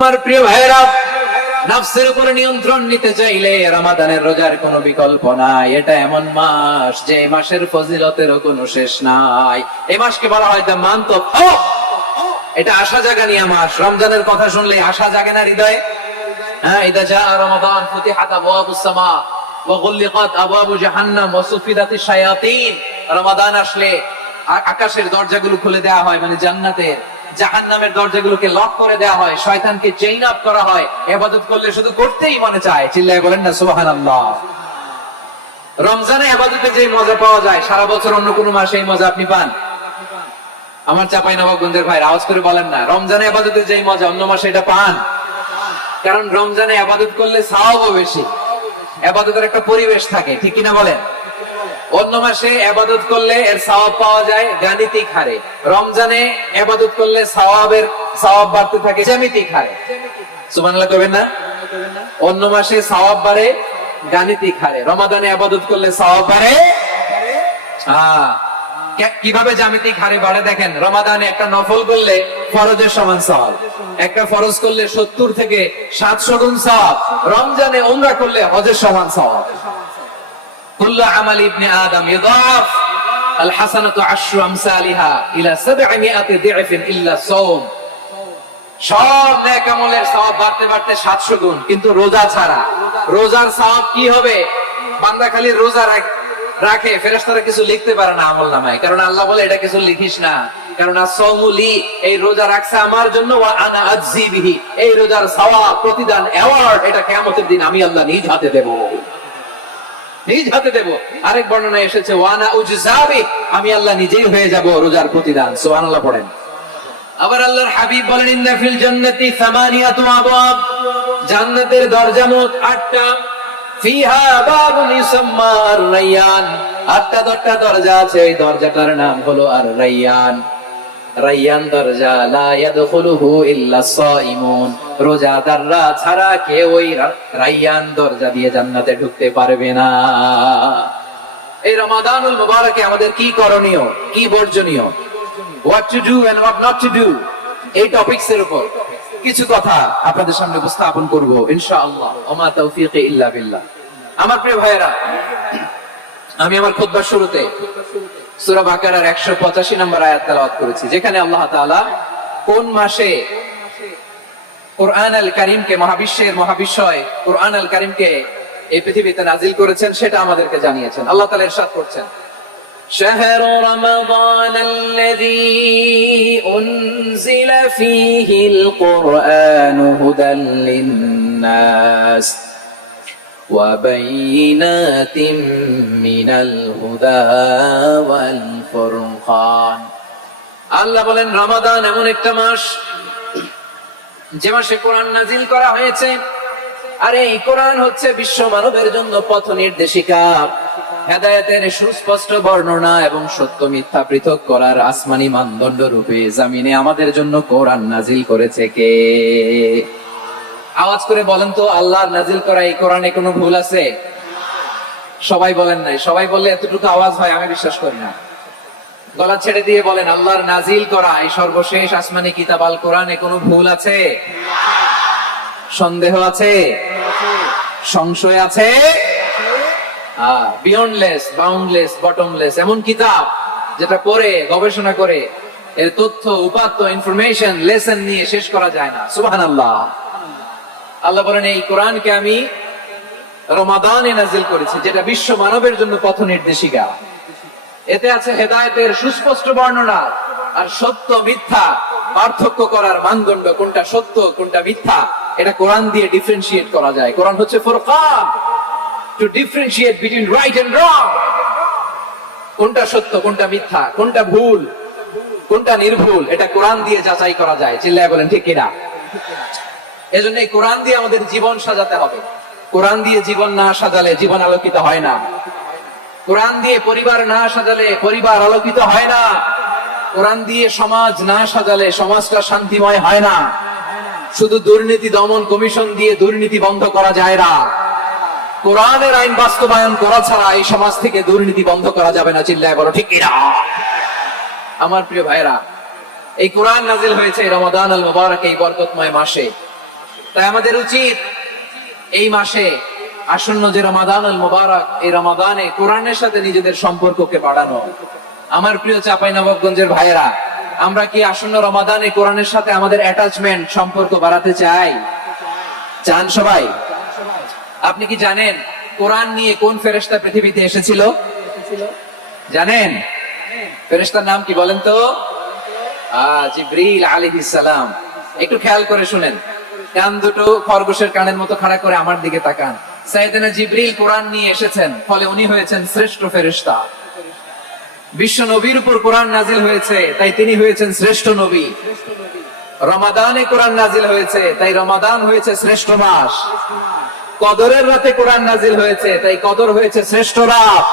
আমার প্রিয় ভাইরা, নফসের উপর নিয়ন্ত্রণ নিতে চাইলে রমাদানের রোজার কোনো বিকল্প নাই। এটা এমন মাস যে মাসের ফজিলতেরও কোনো শেষ নাই। এই মাসকে বলা হয় দ্য মান্থ অফ হোপ। এটা আশা জাগানিয়া মাস। রমজানের কথা শুনলে আশা জাগে না হৃদয়ে? হ্যাঁ, ইদা জা রমাদান ফুতিহাত আবওয়াবুস সামা ওয়া গুলিকাত আবওয়াবু জাহান্নাম ওয়া সুফিদাতিশ শায়াতিন। রমাদান আসলে আকাশের দরজাগুলো খুলে দেওয়া হয়, মানে জান্নাতের। জাহান্নামের দরজাগুলোকে লক করে দেওয়া হয়, শয়তানকে চেইন আপ করা হয়। ইবাদত করলে শুধু করতেই মনে চায়। চিল্লায় বলেন না সুবহানাল্লাহ। রমজানে ইবাদতে যে মজা পাওয়া যায় সারা বছর অন্য কোনো মাসে এই মজা আপনি পান? আমার চাঁপাইনবাবগঞ্জের ভাই আওয়াজ করে বলেন না, রমজানে ইবাদতে যে মজা অন্য মাসে এটা পান? কারণ রমজানে ইবাদত করলে সওয়াবও বেশি, ইবাদতের একটা পরিবেশ থাকে, ঠিক কিনা বলেন? অন্য মাসে ইবাদত করলে এর সওয়াব পাওয়া যায় গাণিতিক হারে, রমজানে ইবাদত করলে সওয়াব বাড়তে থাকে জ্যামিতিক হারে। সুবহানাল্লাহ করবেন না? অন্য মাসে সওয়াব বাড়ে গাণিতিক হারে, রমাদানে ইবাদত করলে সওয়াব বাড়ে কিভাবে জ্যামিতিক হারে বাড়ে দেখেন। রমাদানে একটা নফল করলে ফরজের সমান সওয়াব, একটা ফরজ করলে 70 থেকে 700 গুণ সওয়াব। রমজানে উমরা করলে হজের সমান সওয়াব। কুল্লু আমালি ইবনে আদম ইউদাফ আল হাসানাতু আশরু আমসালিহা ইলা 700 দি'ফিন ইল্লা সাওম। সব নেক আমলের সওয়াব বাড়তে বাড়তে 700 গুণ, কিন্তু রোজা ছাড়া। রোজার সওয়াব কি হবে? বান্দা খালি রোজা রাখে, ফেরেশতারা কিছু লিখতে পারে না আমলনামায়, কারণ আল্লাহ বলে এটা কিছু লিখিস না, কারণ as-সাওমুলি, এই রোজা রাখছে আমার জন্য, ওয়া আনা আজজি বিহি, এই রোজার সওয়াব প্রতিদান অ্যাওয়ার্ড এটা কিয়ামতের দিন আমি আল্লাহ নিজ হাতে দেব, নিজ হাতে দেব। আরেক বর্ণনায় এসেছে ওয়ানা উজজাবি, আমি আল্লাহ নিজেই হয়ে যাব রোজার প্রতিদান। সুবহানাল্লাহ পড়েন। আবার আল্লাহর হাবিব বলেন ইন্না ফিল জান্নাতি সামানিয়াতু আবওয়াব, জান্নাতের দরজা মোট 8টা। ফিহা বাবুন ইউসাম্মা আর-রায়্যান, 8টা দরজা আছে, এই দরজাটার নাম হলো আর-রায়্যান। রায়্যান দরজা লা ইয়াদখুলুহু ইল্লা সাইমুন, রোজাদাররা ছাড়া কেউ ওই রায়্যান দরজা দিয়ে জান্নাতে ঢুকতে পারবে না। এই রমাদানুল মুবারকে আমাদের কি করণীয়, কি বর্জনীয়, what to do and what not to do, এই টপিকস এর উপর কিছু কথা আপনাদের সামনে উপস্থাপন করব ইনশাআল্লাহ। ওমা তাওফীকি ইল্লা বিল্লাহ। আমার প্রিয় ভাইয়েরা, আমি আমার খুতবার শুরুতে সূরা বাকারার 185 নম্বর আয়াত তেলাওয়াত করেছি, যেখানে আল্লাহ তাআলা কোন মাসে কুরআন আল কারীমকে, মহাবিশ্বয় কুরআন আল কারীমকে এই পৃথিবীতে নাজিল করেছেন সেটা আমাদেরকে জানিয়েছেন। আল্লাহ তাআলা ইরশাদ করছেন, شهر رمضان الذي أنزل فيه القرآن هدى للناس وبينات من الهدى والفرقان। আল্লাহ বলেন রমাদান এমন একটা মাস যে মাসে কোরআন নাজিল করা হয়েছে, আর এই কোরআন হচ্ছে বিশ্ব মানবের জন্য পথ নির্দেশিকা, হেদায়েতের সুস্পষ্ট বর্ণনা এবং সত্য মিথ্যা পৃথক করার আসমানি মানদণ্ড রূপে জামিনে আমাদের জন্য কোরআন নাজিল করেছে কে? আওয়াজ করে বলেন তো, আল্লাহর নাজিল করা এই কোরআনে কোনো ভুল আছে? সবাই বলেন নাই। সবাই বললে এতটুকু আওয়াজ হয় আমি বিশ্বাস করি না। গলা ছেড়ে দিয়ে বলেন, আল্লাহর নাজিল করা এই সর্বশেষ আসমানি কিতাব আল কোরআনে কোনো ভুল আছে? সন্দেহ আছে? সংশয় আছে? বিয়ন্ডলেস, বাউন্ডলেস, বটমলেস, এমন কিতাব যেটা পড়ে গবেষণা করে এর তথ্য, উপাত্ত, ইনফরমেশন, লেসন নিয়ে শেষ করা যায় না। সুবহানাল্লাহ। আল্লাহ বলেন এই কোরআনকে আমি রমাদানে নাজিল করেছি, যেটা বিশ্ব মানবের জন্য পথ নির্দেশিকা। এতে আছে হেদায়েতের সুস্পষ্ট বর্ণনা আর সত্য মিথ্যা পার্থক্য করার মানদণ্ড, কোনটা সত্য কোনটা মিথ্যা এটা কোরআন দিয়ে ডিফারেন্সিয়েট করা যায়। কোরআন হচ্ছে Furqan, to differentiate between right and wrong, কোনটা সত্য কোনটা মিথ্যা, কোনটা ভুল কোনটা নির্ভুল, এটা কোরআন দিয়ে যাচাই করা যায়। চিল্লায় বলেন ঠিক কিনা? এজন্য এই কোরআন দিয়ে আমাদের জীবন সাজাতে হবে। কোরআন দিয়ে জীবন না সাজালে জীবন আলোকিত হয় না। কোরআন দিয়ে পরিবার না সাজালে পরিবার আলোকিত হয় না। কোরআন দিয়ে সমাজ না সাজালে সমাজটা শান্তিময় হয় না। শুধু দুর্নীতি দমন কমিশন দিয়ে দুর্নীতি বন্ধ করা যায় না। কোরআনের আইন বাস্তবায়ন করা ছাড়া এই সমাজ থেকে দুর্নীতি বন্ধ করা যাবে না। চিল্লায় বলো ঠিক কিনা? আমার প্রিয় ভাইরা, এই কোরআন নাজিল হয়েছে রমাদান আল মুবারক, এই বরকতময় মাসে। তাই আমাদের উচিত এই মাসে আসন্ন যে রমাদানুল মুবারক, এই রমাদানে কোরআনের সাথে নিজেদের সম্পর্ককে বাড়ানো। আমার প্রিয় চাঁপাইনবাবগঞ্জের ভাইয়েরা, আমরা কি আসন্ন রমাদানে কোরআনের সাথে আমাদের অ্যাটাচমেন্ট, সম্পর্ক বাড়াতে চাই? চান সবাই? আপনি কি জানেন কোরআন নিয়ে কোন ফেরেশতা পৃথিবীতে এসেছিল? জানেন ফেরেশতার নাম কি বলেন তো? জিবরিল আলাইহিস সালাম। একটু খেয়াল করে শুনেন, কান দুটো খরগোশের কানের মতো খাড়া করে আমার দিকে তাকান। সাইয়েদনা জিবরিল কোরআন নিয়ে এসেছেন, ফলে উনি হয়েছেন শ্রেষ্ঠ ফেরেশতা। বিশ্ব নবীর উপর কোরআন নাজিল হয়েছে, তাই তিনি হয়েছেন শ্রেষ্ঠ নবী। রমাদানে কোরআন নাজিল হয়েছে, তাই রমাদান হয়েছে শ্রেষ্ঠ মাস। কদরের রাতে কোরআন নাজিল হয়েছে, তাই কদর হয়েছে শ্রেষ্ঠ রাত।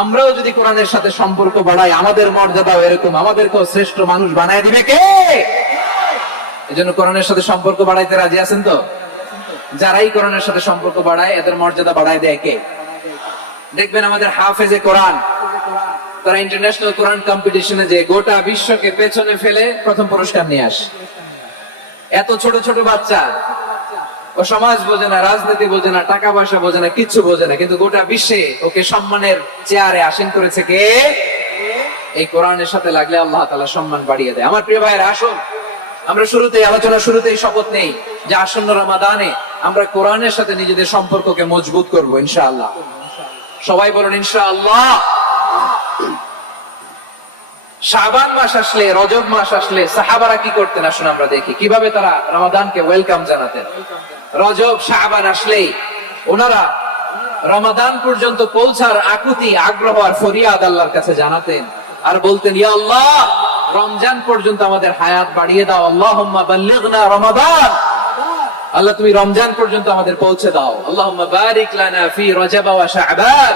আমরাও যদি কোরআনের সাথে সম্পর্ক বাড়াই, আমাদের মর্যাদাও এরকম, আমাদেরকেও শ্রেষ্ঠ মানুষ বানায় দিবে কে? এজন্য কোরআনের সাথে সম্পর্ক বাড়াইতে রাজি আছেন তো? যারাই কোরআনের সাথে সম্পর্ক বাড়ায়, এদের মর্যাদা বাড়ায় দেয় কে? দেখবেন আমাদের হাফেজে কোরআন, তারা ইন্টারন্যাশনাল কোরআন কম্পিটিশনে যে গোটা বিশ্বকে পেছনে ফেলে প্রথম পুরস্কার নিয়ে আসে। এত ছোট ছোট বাচ্চা, ও সমাজ বোঝে না, রাজনীতি বোঝে না, টাকা পয়সা বোঝে না, কিচ্ছু বোঝে না, কিন্তু গোটা বিশ্বে ওকে সম্মানের চেয়ারে আসীন করেছে কে? এই কোরআনের সাথে লাগলে আল্লাহ তাআলা সম্মান বাড়িয়ে দেয়। আমার প্রিয় ভাইয়েরা, আসুন আমরা আলোচনার শুরুতেই শপথ নেই যে আসন্ন রমাদানে আমরা কোরআনের সাথে নিজেদের সম্পর্ককে মজবুত করবো ইনশাআল্লাহ। সবাই বলুন ইনশাআল্লাহ। শাবান মাস আসলে, রজব মাস আসলে সাহাবারা কি করতেন আসুন আমরা দেখি কিভাবে তারা রমাদানকে ওয়েলকাম জানাতেন। রজব শাবান আসলেই ওনারা রমাদান পর্যন্ত পৌঁছার আকুতি, আগ্রহ আর ফরিয়াদ আল্লাহর কাছে জানাতেন আর বলতেন, ইয়া আল্লাহ, রমজান পর্যন্ত আমাদের হায়াত বাড়িয়ে দাও। আল্লাহুম্মা বাল্লিগনা রমাদান, আল্লাহ তুমি রমজান পর্যন্ত আমাদের পৌঁছে দাও। আল্লাহুম্মা বারিক লানা ফি রজব ওয়া শাবান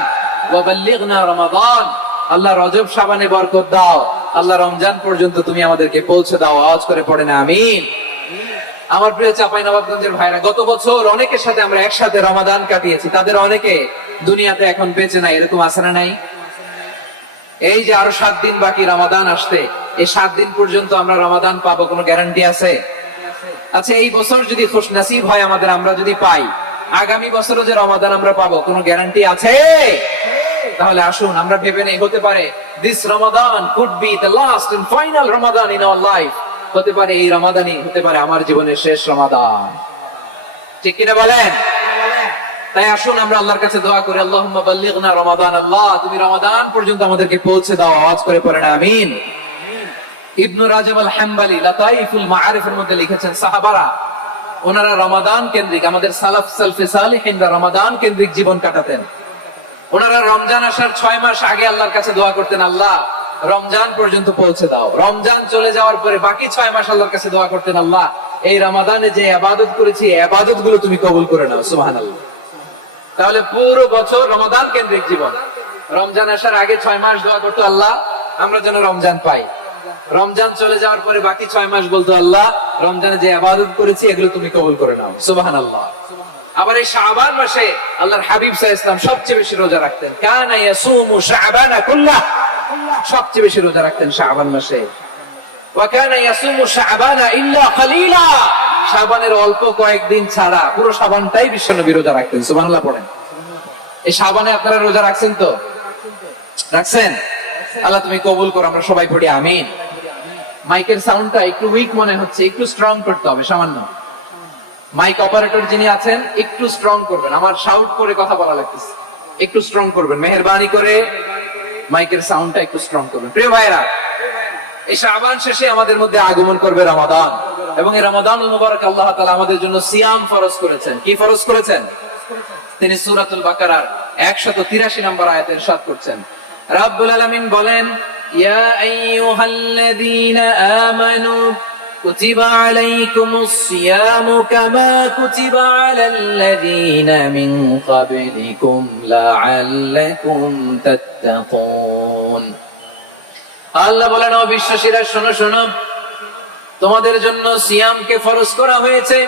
ওয়া বাল্লিগনা রমাদান, আল্লাহ রজব শাবানে বরকত দাও, আল্লাহ রমজান পর্যন্ত তুমি আমাদেরকে পৌঁছে দাও। আওয়াজ করে পড়ে না আমিন। আমার প্রিয় চাঁপাইনবাবগঞ্জের ভাইরা, গত বছর অনেকের সাথে আমরা একসাথে রমাদান কাটিয়েছি, তাদের অনেকে দুনিয়াতে এখন বেঁচে নাই, এরকম আছে না নাই? এই যে আরো 7 দিন বাকি রমাদান আসতে, এই 7 দিন পর্যন্ত আমরা রমাদান পাবো, কোনো গ্যারান্টি আছে? আচ্ছা, এই বছর যদি খুশনসিব হয় আমাদের, আমরা যদি পাই, আগামী বছরও যে রমাদান আমরা পাবো, কোনো গ্যারান্টি আছে? তাহলে আসুন আমরা ভেবে নেই, হতে পারে this Ramadan could be the last and final Ramadan in our life. হতে পারে এই রমাদানই হতে পারে আমার জীবনের শেষ রমাদান। ঠিক কিনা বলেন? তাই আসুন আমরা আল্লাহর কাছে দোয়া করি, আল্লাহুম্মা বাল্লিগনা রমাদান, আল্লাহ তুমি রমাদান পর্যন্ত আমাদেরকে পৌঁছে দাও। আওয়াজ করে পড়েন আমিন। ইবনু রাজব আল হাম্বলি লাতাইফুল মাআরিফের মধ্যে লিখেছেন, সাহাবারা ওনারা রমাদান কেন্দ্রিক, আমাদের সালাফ সালফে সালিহিনরা রমাদান কেন্দ্রিক জীবন কাটাতেন। ওনারা রমজান আসার 6 মাস আগে আল্লাহর কাছে দোয়া করতেন, আল্লাহ রমজান পর্যন্ত পৌঁছে দাও। রমজান চলে যাওয়ার পরে বাকি 6 মাস আল্লাহর কাছে দোয়া করতেন, আল্লাহ এই রমাদানে যে ইবাদত করেছি, ইবাদত গুলো তুমি কবুল করে নাও। সুবহানাল্লাহ। তাহলে পুরো বছর রমাদান কেন্দ্রিক জীবন। রমজান আসার আগে 6 মাস দোয়া করতো, আল্লাহ আমরা যেন রমজান পাই। রমজান চলে যাওয়ার পরে বাকি 6 মাস বলতো, আল্লাহ রমজানে যে ইবাদত করেছি এগুলো তুমি কবুল করে নাও। সুবহানাল্লাহ। আবার এই শাবান মাসে আল্লাহর হাবিব সাল্লাল্লাহু আলাইহি ওয়াসাল্লাম সবচেয়ে বেশি রোজা রাখতেন। কানা ইয়াসুমু শাবানা কুল্লাহ, সবচেয়ে বেশি রোজা রাখতেন শাবান মাসে। ওয়া কানা ইয়াসুমু শাবানা ইল্লা কালিলা, শাবানের অল্প কয়েকদিন ছাড়া পুরো শাবানটাই বিশ্বনবী রোজা রাখতেন। সুবহানাল্লাহ পড়েন। এই শাবানে আপনারা রোজা রাখছেন তো? রাখছেন? আল্লাহ তুমি কবুল করো, আমরা সবাই পড়ি আমিন। মাইকের সাউন্ডটা একটু উইক মনে হচ্ছে, একটু স্ট্রং করতে হবে সামান্য। মাইক অপারেটর যিনি আছেন একটু স্ট্রং করবেন, আমার শাউট করে কথা বলা লাগতেছে, একটু স্ট্রং করবেন মেহেরবানি করে, মাইকের সাউন্ডটা একটু স্ট্রং করবেন। প্রিয় ভাইরা, এই শাবান শেষে আমাদের মধ্যে আগমন করবে রমাদান, এবং এই রমাদানুল মুবারক আল্লাহ তাআলা আমাদের জন্য সিয়াম ফরজ করেছেন। কি ফরজ করেছেন? তিনি সূরাতুল বাকারার 183 নম্বর আয়াতে ইরশাদ করছেন, রাব্বুল আলামিন বলেন, ইয়া আইয়ুহাল্লাযীনা আমানু কুতিবা আলাইকুমুস সিয়ামু কামা কুতিবা আলাল্লাযীনা মিন ক্বাবলিকুম লাআল্লাকুম তাত্তাকুন। আল্লাহ বলেন, ও বিশ্বাসীরা শোনো শোনো, তোমাদের জন্য সিয়ামকে ফরজ করা হয়েছে,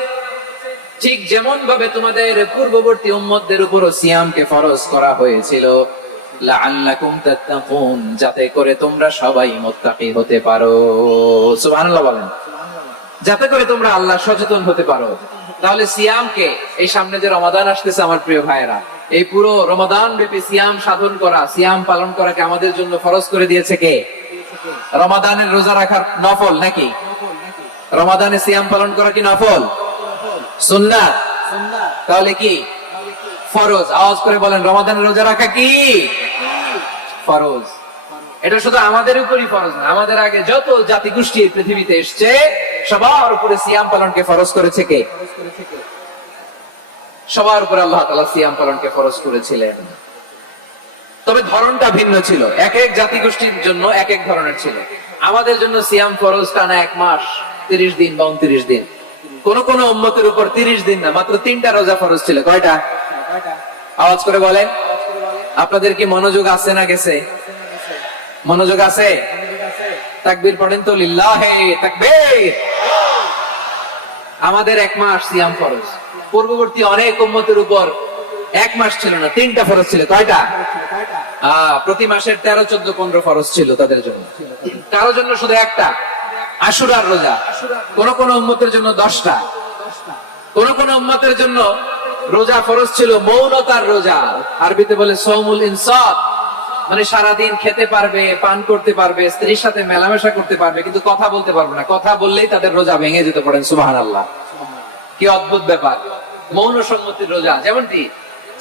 ঠিক যেমন ভাবে তোমাদের পূর্ববর্তী উম্মতদের উপরও সিয়ামকে ফরজ করা হয়েছিল, লাআল্লাকুম তাত্তাকুন, যাতে করে তোমরা সবাই মুত্তাকি হতে পারো। সুবহানাল্লাহ বলেন। যাতে করে তোমরা আল্লাহ সচেতন হতে পারো। তাহলে সিয়ামকে, এই সামনে যে রমাদান আসতেছে আমার প্রিয় ভাইয়েরা, এই পুরো রমাদান ব্যাপী সিয়াম সাধন করা, সিয়াম পালন করাকে আমাদের জন্য ফরজ করে দিয়েছে কে? রমাদানের রোজা রাখার নফল নাকি? রমাদানে সিয়াম পালন করা কি নফল? সুন্নাত। তাহলে কি ফরজ? আওয়াজ করে বলেন, রমাদানের রোজা রাখা কি ফরজ? এটা শুধু আমাদের উপরই ফরজ না, আমাদের আগে যত জাতি গোষ্ঠী পৃথিবীতে এসছে সবার উপরে সিয়াম পালনকে ফরজ করেছে কে? সবার উপরে আল্লাহ তাআলা সিয়াম পালনকে ফরজ করেছিলেন। তবে ধরনটা ভিন্ন ছিল, এক এক জাতি গোষ্ঠীর জন্য এক এক ধরনের ছিল। আমাদের জন্য সিয়াম ফরজ টানা 1 মাস 30 দিন বা 29 দিন। কোন কোন উম্মতের উপর 30 দিন না, মাত্র 3টা রোজা ফরজ ছিল। কয়টা? আওয়াজ করে বলেন। আপনাদের কি মনোযোগ আছে না গেছে? মনোযোগ আছে? তাকবীর পড়েন তো, লিল্লাহে তাকবীর। আমাদের 1 মাস সিয়াম ফরজ। পূর্ববর্তী অনেক উম্মতের উপর 1 মাস ছিল না, 3টা ফরজ ছিল। কয়টা? প্রতি মাসের 13, 14, 15 ফরজ ছিল তাদের জন্য। কারোর জন্য শুধু একটা, আশুরার রোজা। কোন কোন উম্মতের জন্য 10টা। কোন কোন উম্মতের জন্য রোজা ফরজ ছিল মৌনতার রোজা, আরবিতে বলে সৌমুল ইনসাত, মানে সারাদিন খেতে পারবে, পান করতে পারবে, স্ত্রীর সাথে মেলামেশা করতে পারবে, কিন্তু কথা বলতে পারবে না। কথা বললেই তাদের রোজা ভেঙে যেতে। পড়েন সুবহানাল্লাহ। কি অদ্ভুত ব্যাপার, মৌন সম্মতির রোজা। যেমনটি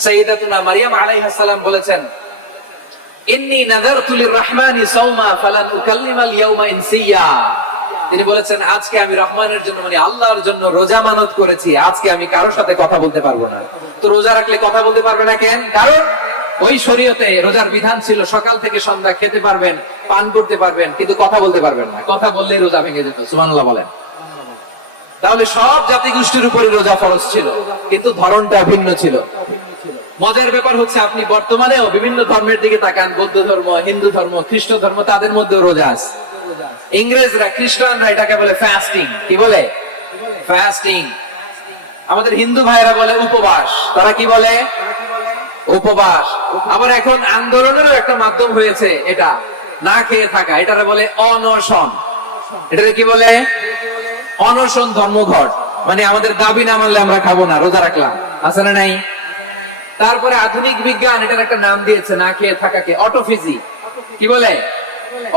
সাইয়্যিদাতুনা মারইয়াম আলাইহিস সালাম বলেছেন, ইন্নী নাযারতু লির-রাহমানি সাওমা ফালান উকাল্লিমাল ইয়াওমা ইনসিয়া। তিনি বলেছেন, আজকে আমি রহমানের জন্য, মানে আল্লাহর জন্য রোজা মানত করেছি, আজকে আমি কারোর সাথে কথা বলতে পারবো না। তো রোজা রাখলে কথা বলতে পারবে না কেন? কারণ ওই শরীয়তে রোজার বিধান ছিল সকাল থেকে সন্ধ্যা খেতে পারবেন, পান করতে পারবেন, কিন্তু কথা বলতে পারবেন না। কথা বললেই রোজা ভেঙে যেত। সুবহানাল্লাহ বলেন। তাহলে সব জাতি গোষ্ঠীর উপরে রোজা ফরজ ছিল, কিন্তু ধরনটা ভিন্ন ছিল। মজার ব্যাপার হচ্ছে, আপনি বর্তমানেও বিভিন্ন ধর্মের দিকে তাকান, বৌদ্ধ ধর্ম, হিন্দু ধর্ম, খ্রিস্ট ধর্ম, তাদের মধ্যে রোজা আছে। ইংরেজরা, খ্রিস্টানরা এটাকে বলে ফাস্টিং। কি বলে? ফাস্টিং। আমাদের হিন্দু ভাইরা বলে উপবাস। তারা কি বলে? উপবাস। আবার এখন আন্দোলনেরও একটা মাধ্যম হয়েছে এটা, না খেয়ে থাকা। এটারে বলে অনশন। এটারে কি বলে? অনশন ধর্মঘট। মানে আমাদের দাবি না মানলে আমরা খাবো না, রোজা রাখলাম। আছে না নাই? তারপরে আধুনিক বিজ্ঞান এটার একটা নাম দিয়েছে না খেয়ে থাকাকে, অটোফিজি। কি বলে?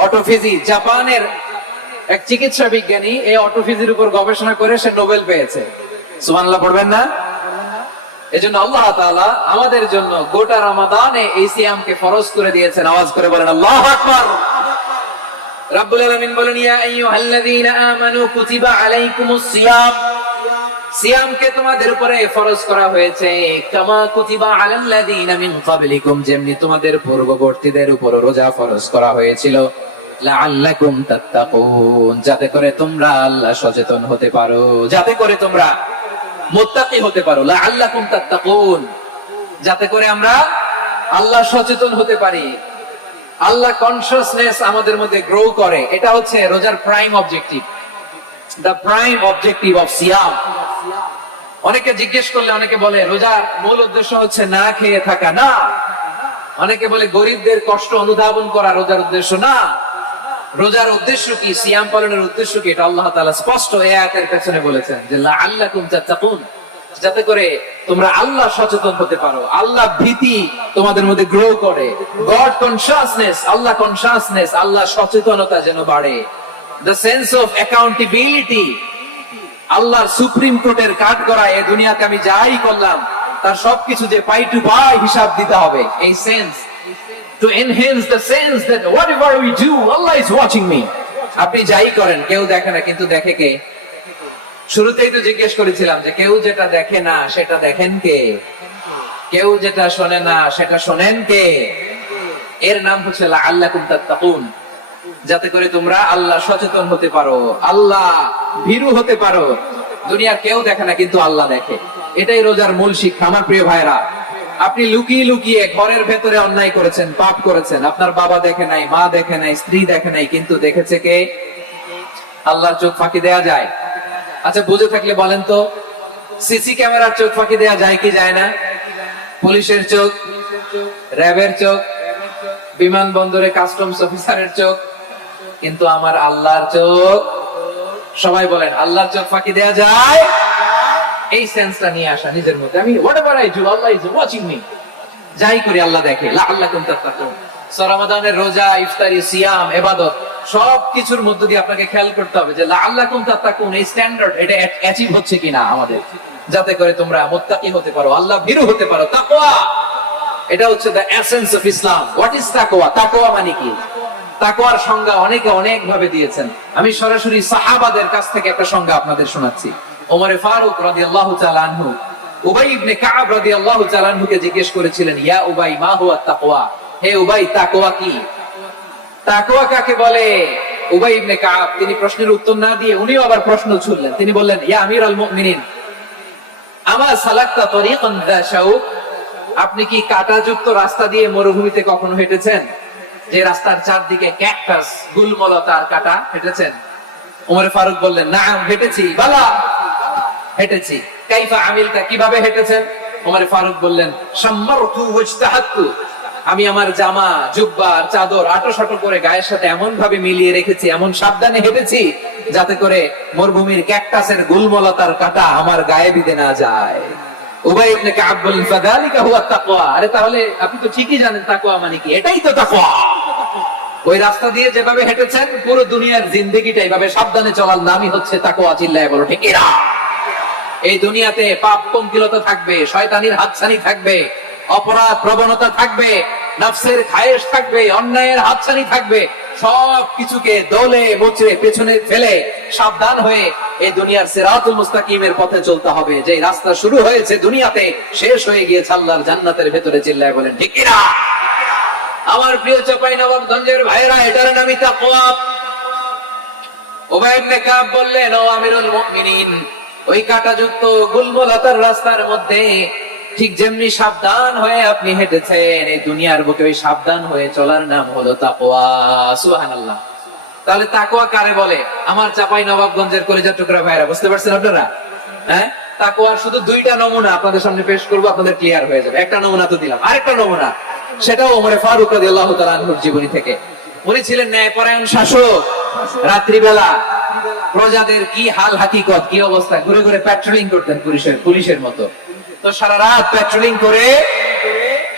অটোফিজি। জাপানের এক চিকিৎসা বিজ্ঞানী এই অটোফিজির উপর গবেষণা করে সে নোবেল পেয়েছে। সুবহানাল্লাহ পড়বেন না? এজন্য আল্লাহ তাআলা আমাদের জন্য গোটা রমাদানে এই সিয়ামকে ফরজ করে দিয়েছেন। আওয়াজ করে বলেন আল্লাহু আকবার। রাব্বুল আলামিন বলেন, ইয়া আইয়ুহাল্লাযীনা আমানু কুতিবা আলাইকুমুস সিয়াম। সিয়ামকে তোমাদের উপরে ফরজ করা হয়েছে, কামা কুতিবা আলাল্লাযীনা মিন ক্বাবলিকুম, যেমনি তোমাদের পূর্ববর্তীদের উপর রোজা ফরজ করা হয়েছিল, লাআল্লাকুম তাত্তাকুন, যাতে করে তোমরা আল্লাহ সচেতন হতে পারো, যাতে করে তোমরা মুত্তাকি হতে পারো। লাআল্লাকুম তাত্তাকুন, যাতে করে আমরা আল্লাহ সচেতন হতে পারি, আল্লাহ কনসিয়াসনেস আমাদের মধ্যে গ্রো করে। এটা হচ্ছে রোজার prime objective, the prime objective of সিয়াম। অনেকে জিজ্ঞেস করলে অনেকে বলে রোজার মূল উদ্দেশ্য হচ্ছে না খেয়ে থাকা। না। অনেকে বলে গরিবদের কষ্ট অনুধাবন করা রোজার উদ্দেশ্য। না। রোজার উদ্দেশ্য কি? সিয়াম পালনের উদ্দেশ্য কি? এটা আল্লাহ তাআলা স্পষ্ট এই আয়াতের পেছনে বলেছেন যে লাআল্লাকুম তাত্তাকুন, যাতে করে তোমরা আল্লাহ সচেতন হতে পারো, আল্লাহ ভীতি তোমাদের মধ্যে গ্রো করে, গড কনসিয়াসনেস, আল্লাহ কনসিয়াসনেস, আল্লাহ সচেতনতা যেন বাড়ে, দ্য সেন্স অফ অ্যাকাউন্টেবিলিটি, আল্লাহর সুপ্রিম কোর্টের কাঠ করা এই দুনিয়াতে আমি যাই করলাম তার সবকিছু যে পাই টু পাই হিসাব দিতে হবে, এই sense, to enhance the sense that whatever we do Allah is watching me। আপনি যাই করেন কেউ দেখে না, কিন্তু দেখে কে? শুরুতেই তো জিজ্ঞেস করেছিলাম যে কেউ যেটা দেখে না সেটা দেখেন কে? কেউ যেটা শোনে না সেটা শোনেন কে? এর নাম হচ্ছে লাআল্লাকুম তাত্তাকুন, যাতে করে তোমরা আল্লাহ সচেতন হতে পারো, আল্লাহ ভীরু হতে পারো। দুনিয়ার কেউ দেখে না, কিন্তু আল্লাহ দেখে। এটাই রোজার মূল শিক্ষা। আমার প্রিয় ভাইরা, আপনি লুকিয়ে লুকিয়ে ঘরের ভেতরে অন্যায় করেছেন, পাপ করেছেন, আপনার বাবা দেখে নাই, মা দেখে নাই, স্ত্রী দেখে নাই, কিন্তু দেখেছে কে? আল্লাহর চোখ ফাঁকি দেয়া যায়? আচ্ছা বুঝে থাকলে বলেন তো, সিসি ক্যামেরার চোখ ফাঁকি দেয়া যায় কি যায় না? পুলিশের চোখ, র্যাবের চোখ, বিমানবন্দরে কাস্টমস অফিসারের চোখ, কিন্তু আমার আল্লাহর চোখ সবাই বলেন আল্লাহর চোখ ফাঁকি দেয়া যায়? এই সেন্সটা নিয়ে আসা নিজের মধ্যে, আমি whatever I do Allah is watching me, যাই করি আল্লাহ দেখে। লাআল্লাকুম তাত্তাকুন। রমাদানের রোজা, ইফতারি, সিয়াম, ইবাদত সব কিছুর মধ্য দিয়ে আপনাকে খেয়াল করতে হবে যে লাআল্লাকুম তাত্তাকুন এই স্ট্যান্ডার্ড এটা অ্যাচিভ হচ্ছে কিনা আমাদের, যাতে করে তোমরা মুত্তাকি হতে পারো, আল্লাহ ভীরু হতে পারো। তাকওয়া, এটা হচ্ছে the essence of Islam. What is তাকওয়া? তাকওয়া মানে কি? তাকওয়ার সংজ্ঞা অনেকে অনেক ভাবে দিয়েছেন। আমি সরাসরি সাহাবাদের কাছ থেকে একটা সংজ্ঞা আপনাদের শোনাচ্ছি। ওমর ফারুক রাদিয়াল্লাহু তাআলা আনহু উবাই ইবনে কাব রাদিয়াল্লাহু তাআলা আনহুকে জিজ্ঞেস করেছিলেন, ইয়া উবাই মা হুয়া তাকওয়া? হে উবাই, তাকওয়া কি? তাকওয়া কাকে বলে? উবাই ইবনে কাব তিনি প্রশ্নের উত্তর না দিয়ে উনিও আবার প্রশ্ন ছুড়লেন। তিনি বললেন, ইয়া আমিরুল মুমিনিন, আমা সালাকতা তরিকান যা শাউক? আপনি কি কাঁটাযুক্ত রাস্তা দিয়ে মরুভূমিতে কখনো হেঁটেছেন, যে রাস্তার চারদিকে ক্যাকটাস, গুলমলতার কাঁটা? হেঁটেছেন? ওমর ফারুক বললেন, নাম, হেঁটেছি। বালা, হেঁটেছি। কাইফা আমিলতা, কিভাবে হেঁটেছেন? ওমর ফারুক বললেন, শাম্মারতু ওয়াজতাহাতু, আমি আমার জামা, জুব্বা, চাদর আঁটো-সাঁটো করে গায়ের সাথে এমন ভাবে মিলিয়ে রেখেছি, এমন সাবধানে হেঁটেছি যাতে করে মরুভূমির ক্যাকটাসের গুলমলতার কাঁটা আমার গায়ে বিঁধে না যায়। উবাই ইবনে কাব বললেন, ফাযালিকা হুয়া তাকওয়া। আরে তাহলে আপনি তো ঠিকই জানেন তাকওয়া মানে কি, এটাই তো তাকওয়া। ওই রাস্তা দিয়ে যেভাবে হেঁটেছেন, পুরো দুনিয়ার জিন্দেগিটা এইভাবে সাবধানে চলার নামই হচ্ছে তাকওয়া। চিল্লায় বলো ঠিক কিনা? এই দুনিয়াতে পাপ পঙ্কিলতা থাকবে, শয়তানির হাতছানি থাকবে, অপরাধ প্রবণতা থাকবে, নফসের খায়েশ থাকবে, অন্যায়ের হাতছানি থাকবে। সব কিছুকে দলে মোচড়ে পেছনে ফেলে সাবধান হয়ে এই দুনিয়ার সিরাতুল মুস্তাকিমের পথে চলতে হবে। যে রাস্তা শুরু হয়েছে দুনিয়াতে, শেষ হয়ে গিয়েছে আল্লাহর জান্নাতের ভেতরে। চিল্লায় বলেন ঠিক কিনা? আমার প্রিয় চাঁপাইনবাবগঞ্জের ভাইরা, এটার নামই তাকওয়া। উবাই ইবনে কাব বললেন, ও আমিরুল মুমিনিন, ওই কাঁটাযুক্ত গুলমলতার রাস্তার মধ্যে ঠিক যেমনি সাবধান হয়ে আপনি হেঁটেছেন, এই দুনিয়ার বুকে ওই সাবধান হয়ে চলার নাম হলো তাকওয়া। সুবহানাল্লাহ। তাহলে তাকওয়া কারে বলে? আমার চাঁপাইনবাবগঞ্জের কলিজার টুকরা ভাইরা, বুঝতে পারছেন আপনারা? হ্যাঁ, তাকওয়ার শুধু দুইটা নমুনা আপনাদের সামনে পেশ করবো, আপনাদের ক্লিয়ার হয়ে যাবে। একটা নমুনা তো দিলাম, আরেকটা নমুনা, সেটাও ওমর ফারুক রাদিয়াল্লাহু তাআলা আনহুর জীবনী থেকে। উনি ছিলেন ন্যায়পরায়ণ শাসক। রাত্রিবেলা প্রজাদের কি হাল হাকিকত, কি অবস্থা, ঘুরে ঘুরে প্যাট্রোলিং করতেন পুলিশের মতো। তো সারা রাত প্যাট্রোলিং করে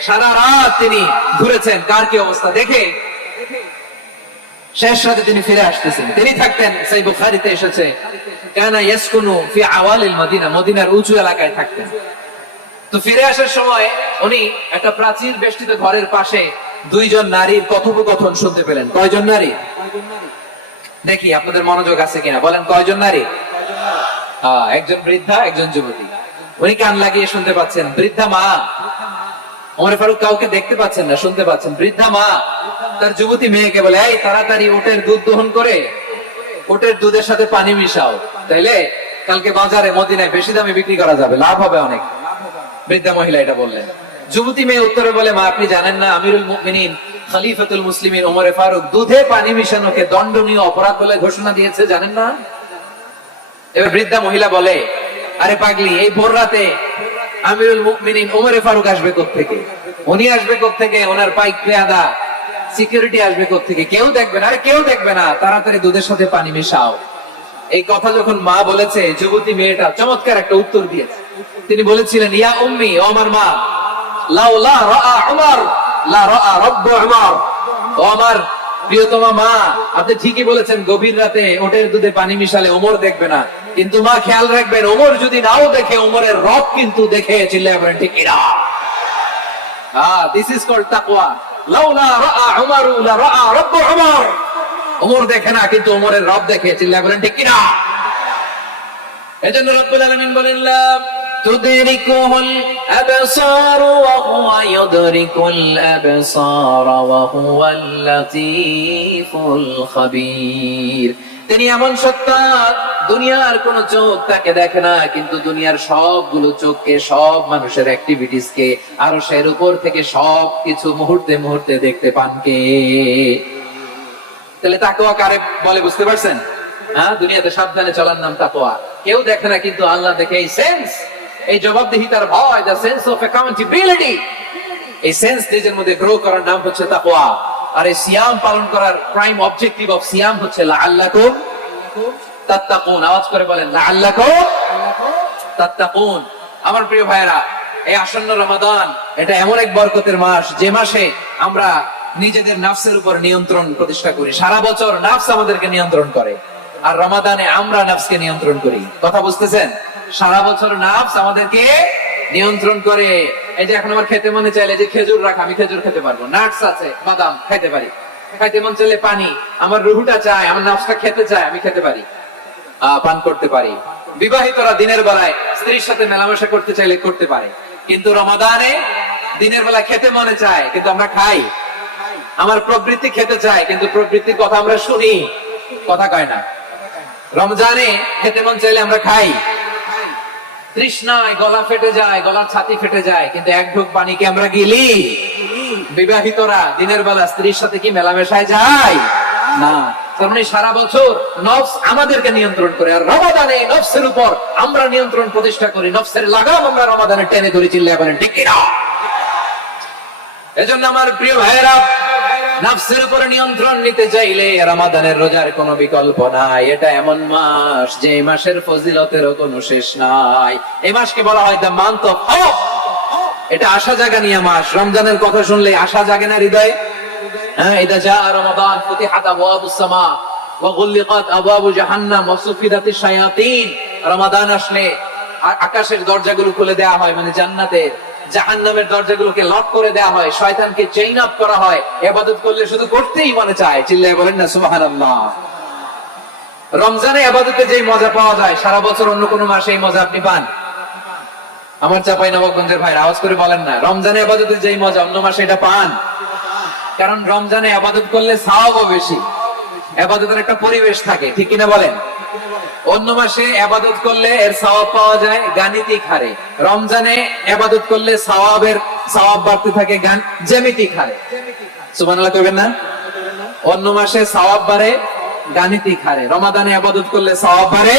সারা রাত তিনি ঘুরেছেন কার কি অবস্থা দেখে। শেষ রাতে তিনি ফিরে আসতেছেন। তিনি থাকতেন, সহিহ বুখারীতে এসেছে, কানা ইয়াসকুনু ফি আওয়ালিল মদিনা, মদিনার উঁচু এলাকায় থাকতেন। তো ফিরে আসার সময় উনি একটা প্রাচীর বেষ্টিত ঘরের পাশে দুইজন নারীর কথোপকথন শুনতে পেলেন। কয়জন নারী? দেখি আপনাদের মনোযোগ আছে কিনা, বলেন কয়জন নারী? একজন বৃদ্ধা, একজন যুবতী। উনি কান লাগিয়ে শুনতে পাচ্ছেন। বৃদ্ধা মা, ওমর ফারুক কাউকে দেখতে পাচ্ছেন না, শুনতে পাচ্ছেন। বৃদ্ধা মা তার যুবতী মেয়েকে বলে, এই তাড়াতাড়ি উটের দুধ দহন করে উটের দুধের সাথে পানি মিশাও, তাইলে কালকে বাজারে মদিনায় বেশি দামে বিক্রি করা যাবে, লাভ হবে অনেক। বৃদ্ধা মহিলা এটা বললেন। যুবতী মেয়ে উত্তরে বলে, মা আপনি জানেন না আমিরুল মুমিনিন খলিফাতুল মুসলিমিন ওমর ফারুক দুধে পানি মিশানোকে দণ্ডনীয় অপরাধ বলে ঘোষণা দিয়েছে, জানেন না? এবার বৃদ্ধা মহিলা বলে, আরে পাগলি, এই ভোর রাতে আমিরুল মুমিনিন ওমর ফারুক আসবে কোত্থেকে? উনি আসবে কোত্থেকে? ওনার পাইক পেয়াদা সিকিউরিটি আসবে কোত্থেকে? কেউ দেখবে না। আরে কেউ দেখবে না, তাড়াতাড়ি দুধের সাথে পানি মিশাও। এই কথা যখন মা বলেছে, যুবতী মেয়েটা চমৎকার একটা উত্তর দিয়েছে। তিনি বলেছিলেন, ইয়া উম্মি, ও আমার মা, লাউলা রাআ উমর লা রাআ রাব্বু উমর। ও আমার প্রিয়তমা মা, আপনি ঠিকই বলেছেন, গভীর রাতে ওটের দুধে পানি মিশালে ওমর দেখবে না, কিন্তু মা খেয়াল রাখবেন, ওমর যদি নাও দেখে, ওমরের রব কিন্তু দেখে। চিল্লায় বলেন ঠিক কিনা? দিস ইজ কল্ড তাকওয়া। লাউলা রাআ উমর লা রাআ রাব্বু উমর। ওমর দেখে না, কিন্তু ওমরের রব দেখে। চিল্লায় বলেন ঠিক কিনা? এজন্য রব্বুল আলামিন বলেন, লা তুদরিকুল আবসার ওয়া হুয়া ইউদরিকুল আবসার ওয়া হুয়াল লাতীফুল খাবীর। তিনি এমন সত্তা, দুনিয়ার কোন চোখ তাকে দেখে না, কিন্তু দুনিয়ার সবগুলো চোখকে, সব মানুষের অ্যাক্টিভিটিস কে, আরশের উপর থেকে সবকিছু মুহূর্তে মুহূর্তে দেখতে পান কে? তাহলে তাকওয়া কারে বলে বুঝতে পারছেন? দুনিয়াতে সাবধানে চলার নাম তাকওয়া। কেউ দেখে না, কিন্তু আল্লাহ দেখে। এই সেন্স, এই জবাবদিহিতার ভয়, দ্য সেন্স অফ অ্যাকাউন্টেবিলিটি, এই সেন্স নিজের মধ্যে গ্রো করার নাম হচ্ছে তাকওয়া। আর এই সিয়াম পালন করার প্রাইম অবজেক্টিভ অফ সিয়াম হচ্ছে লাআল্লাকুম তাত্তাকুন, আওয়াজ করে বলেন লাআল্লাকুম তাত্তাকুন। আমার প্রিয় ভাইরা, এই আসন্ন রমাদান এটা এমন এক বরকতের মাস যে মাসে আমরা নিজেদের নাফসের উপর নিয়ন্ত্রণ প্রতিষ্ঠা করি। সারা বছর নাফস আমাদেরকে নিয়ন্ত্রণ করে, আর রমাদানে আমরা নাফসকে নিয়ন্ত্রণ করি। কথা বুঝতেছেন? সারা বছর নাফস আমাদেরকে নিয়ন্ত্রণ করে। এই যে এখন আমার খেতে মনে চাইলে যে খেজুর রাখ, আমি খেজুর খেতে পারবো, নাটস আছে, বাদাম খাইতে পারি। খাইতে মন চাইলে পানি, আমার রুহুটা চায়, আমার নাফসটা খেতে চায়, আমি খেতে পারি, পান করতে পারি। বিবাহিতরা দিনের বেলায় স্ত্রীর সাথে মেলামেশা করতে চাইলে করতে পারে, কিন্তু রমাদানে দিনের বেলা খেতে মনে চায় কিন্তু আমরা খাই। আমার প্রবৃত্তি খেতে চায় কিন্তু প্রবৃত্তির কথা আমরা শুনি, কথা কয় না। রমজানে খেতে মন চাইলে আমরা খাই, তৃষ্ণায় গলা ফেটে যায়, গলার ছাতি ফেটে যায়, কিন্তু এক ঢোক পানিকে আমরা গিলি। বিবাহিতরা দিনের বেলা স্ত্রীর সাথে কি মেলামেশায় যায় না। তারমানে সারা বছর নফস আমাদেরকে নিয়ন্ত্রণ করে, আর রমাদানে নফসের উপর আমরা নিয়ন্ত্রণ প্রতিষ্ঠা করি। নফসের লাগাম আমরা রমাদানে টেনে ধরে, চিল্লায় বলেন ঠিক কিনা? এজন্য আমার প্রিয় ভাইরা, নফসের উপর নিয়ন্ত্রণ নিতে চাইলে রমাদানের রোজার কোনো বিকল্প নাই। এটা এমন মাস যে মাসের ফজিলতেরও কোনো শেষ নাই। এই মাসকে বলা হয় দ্য মান্থ অফ হোপ। এটা আশা জাগানিয়া মাস। রমজানের কথা শুনলে আশা জাগে না হৃদয়ে? হ্যাঁ, ইদা জাআ রমাদান ফুতিহাত আবওয়াবুস সামা ওয়া গুলিকাত আবওয়াবু জাহান্নাম ওয়া সুফিদাতিশ শায়াতিন। রমাদান আসলে আকাশের দরজাগুলো খুলে দেয়া হয়, মানে জান্নাতের। জাহান্নামের দরজাগুলোকে লক করে দেয়া হয়, শয়তানকে চেইন আপ করা হয়। ইবাদত করলে শুধু করতেই মনে চায়, চিল্লায়ে বলেন না সুবহানাল্লাহ। রমজানে ইবাদতে যেই মজা পাওয়া যায়, সারা বছর অন্য কোনো মাসে এই মজা আপনি পান? আমার চাঁপাইনবাবগঞ্জের ভাইরা আওয়াজ করে বলেন না, রমজানে ইবাদতে যেই মজা অন্য মাসে এটা পান? কারণ রমজানে ইবাদত করলে সওয়াবও বেশি, ইবাদতের একটা পরিবেশ থাকে, ঠিক কিনা বলেন? অন্য মাসে ইবাদত করলে এর সওয়াব পাওয়া যায় গাণিতিক হারে, রমজানে ইবাদত করলে সওয়াব বাড়তে থাকে জ্যামিতিক হারে। সুবহানাল্লাহ কইবেন না? অন্য মাসে সওয়াব বাড়ে গাণিতিক হারে, রমাদানে ইবাদত করলে সওয়াব বাড়ে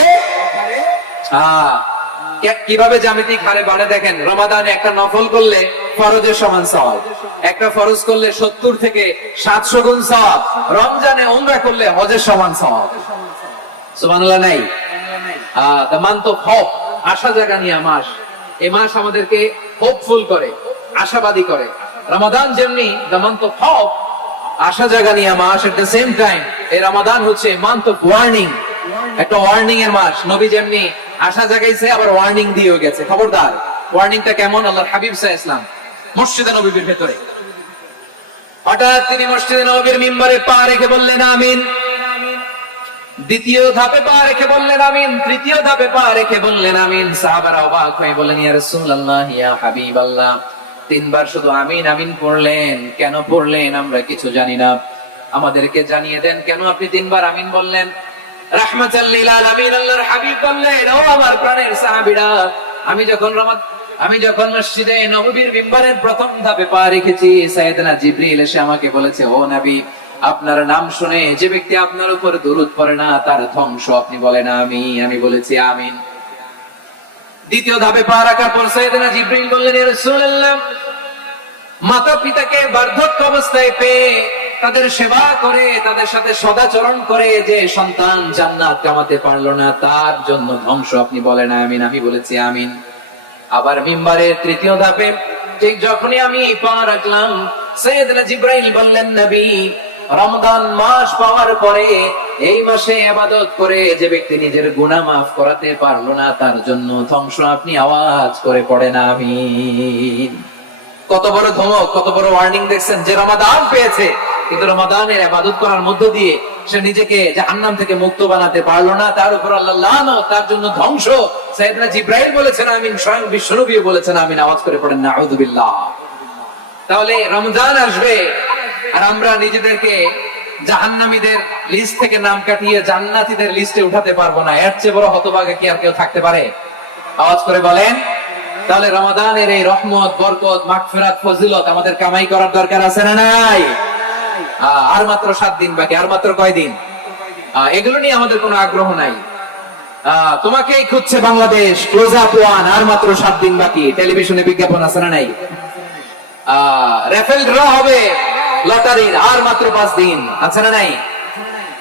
কিভাবে জ্যামিতিক হারে বাড়ে দেখেন। রমাদানে একটা নফল করলে ফরজের সমান সওয়াব, একটা ফরজ করলে 70 থেকে 700 গুণ সওয়াব, রমজানে উমরা করলে হজের সমান সওয়াব। সুবহানাল্লাহ নাই? দ্য মান্থ অফ হোপ, আশা জাগানিয়া মাস। এই মাস আমাদেরকে হোপফুল করে, আশাবাদী করে। রমাদান যেমনি দ্য মান্থ অফ হোপ, আশা জাগানিয়া মাস, এট দ্য সেম টাইম এই রমাদান হচ্ছে মান্থ অফ ওয়ার্নিং, একটা ওয়ার্নিং এর মাস। নবী যেমনি আশা জাগাইছে, আবার ওয়ার্নিং দিয়েও গেছে, খবরদার। ওয়ার্নিংটা কেমন? আল্লাহর হাবিব সাল্লাল্লাহু আলাইহি ওয়াসাল্লাম মসজিদে নববীর ভেতরে হঠাৎ তিনি মসজিদে নববীর মিম্বরে পা রেখে বললেন আমিন। দ্বিতীয় ধাপে পা রেখে বললেন আমিন, তৃতীয় ধাপে পা রেখে বললেন আমিন। সাহাবারা অবাক হয়ে বললেন, ইয়া রাসূলুল্লাহ, ইয়া হাবিবাল্লাহ, তিনবার শুধু আমিন আমিন পড়লেন, কেন পড়লেন আমরা কিছু জানি না, আমাদেরকে জানিয়ে দেন কেন আপনি তিনবার আমিন বললেন? রাহমাতাল লিল আলামিন আল্লাহর হাবিব বললেন, ও আমার প্রাণের সাহাবীরা, আমি যখন মসজিদে নববীর মিম্বরের প্রথম ধাপে পা রেখেছি, সাইয়েদনা জিবরিল এসে আমাকে বলেছে, ও নবী, আপনার নাম শুনে যে ব্যক্তি আপনার উপর দরুদ পড়ে না তার ধ্বংস। আপনি বলেন আমি বলেছি আমিন। দ্বিতীয় ধাপে পা রাখার পর সাইয়েদনা জিবরিল বললেন, ইয়া রাসূলুল্লাহ, মাতা পিতাকে বার্ধক্য অবস্থায় পেয়ে তাদের সেবা করে, তাদের সাথে সদাচরণ করে যে সন্তান জান্নাত কামাতে পারলো না, তার জন্য ধ্বংস। আপনি বলেন আমিন। আমি বলেছি আমিন। আবার মিম্বারের তৃতীয় ধাপে ঠিক যখনই আমি পা রাখলাম, সাইয়েদনা জিবরাইল বললেন, নবী, রমজান মাস পাওয়ার পরে এই মাসে ইবাদত করে যে ব্যক্তি নিজের গুনাহ মাফ করাতে পারলো না, তার জন্য ধ্বংস। আপনি আওয়াজ করে পড়েন আমিন। কত বড় ধমক, কত বড় ওয়ার্নিং দেখছেন। যে রমাদান পেয়েছে কিন্তু রমাদানের ইবাদত করার মধ্য দিয়ে সে নিজেকে জাহান্নাম থেকে মুক্ত বানাতে পারলো না, তার উপর আল্লাহ লানত, তার জন্য ধ্বংস। সাইয়েদনা জিবরাইল বলেছেন আমিন, স্বয়ং বিশ্বনবী বলেছেন আমিন। আওয়াজ করে পড়েন নাউযুবিল্লাহ। তাহলে রমজান আসবে আর আমরা নিজেদেরকে জাহান্নামীদের লিস্ট থেকে নাম কাটিয়ে জান্নাতীদের লিস্টে উঠাতে পারবো না। এর চেয়ে বড় হতভাগা কি আর কেউ থাকতে পারে? আওয়াজ করে বলেন। তাহলে রমাদানের এই রহমত, বরকত, মাগফিরাত, ফজিলত আমাদের কামাই করার দরকার আছে না নাই? আর মাত্র 7 দিন বাকি। আর মাত্র কয় দিন? এগুলো নিয়ে আমাদের কোনো আগ্রহ নাই। তোমাকেই খুঁজছে বাংলাদেশ, ক্লোজ আপ ওয়ান, আর মাত্র 7 দিন বাকি। টেলিভিশনে বিজ্ঞাপন আছে না নাই? রাফেল ড্র হবে লটারির, আর মাত্র 5 দিন, আছে না নাই?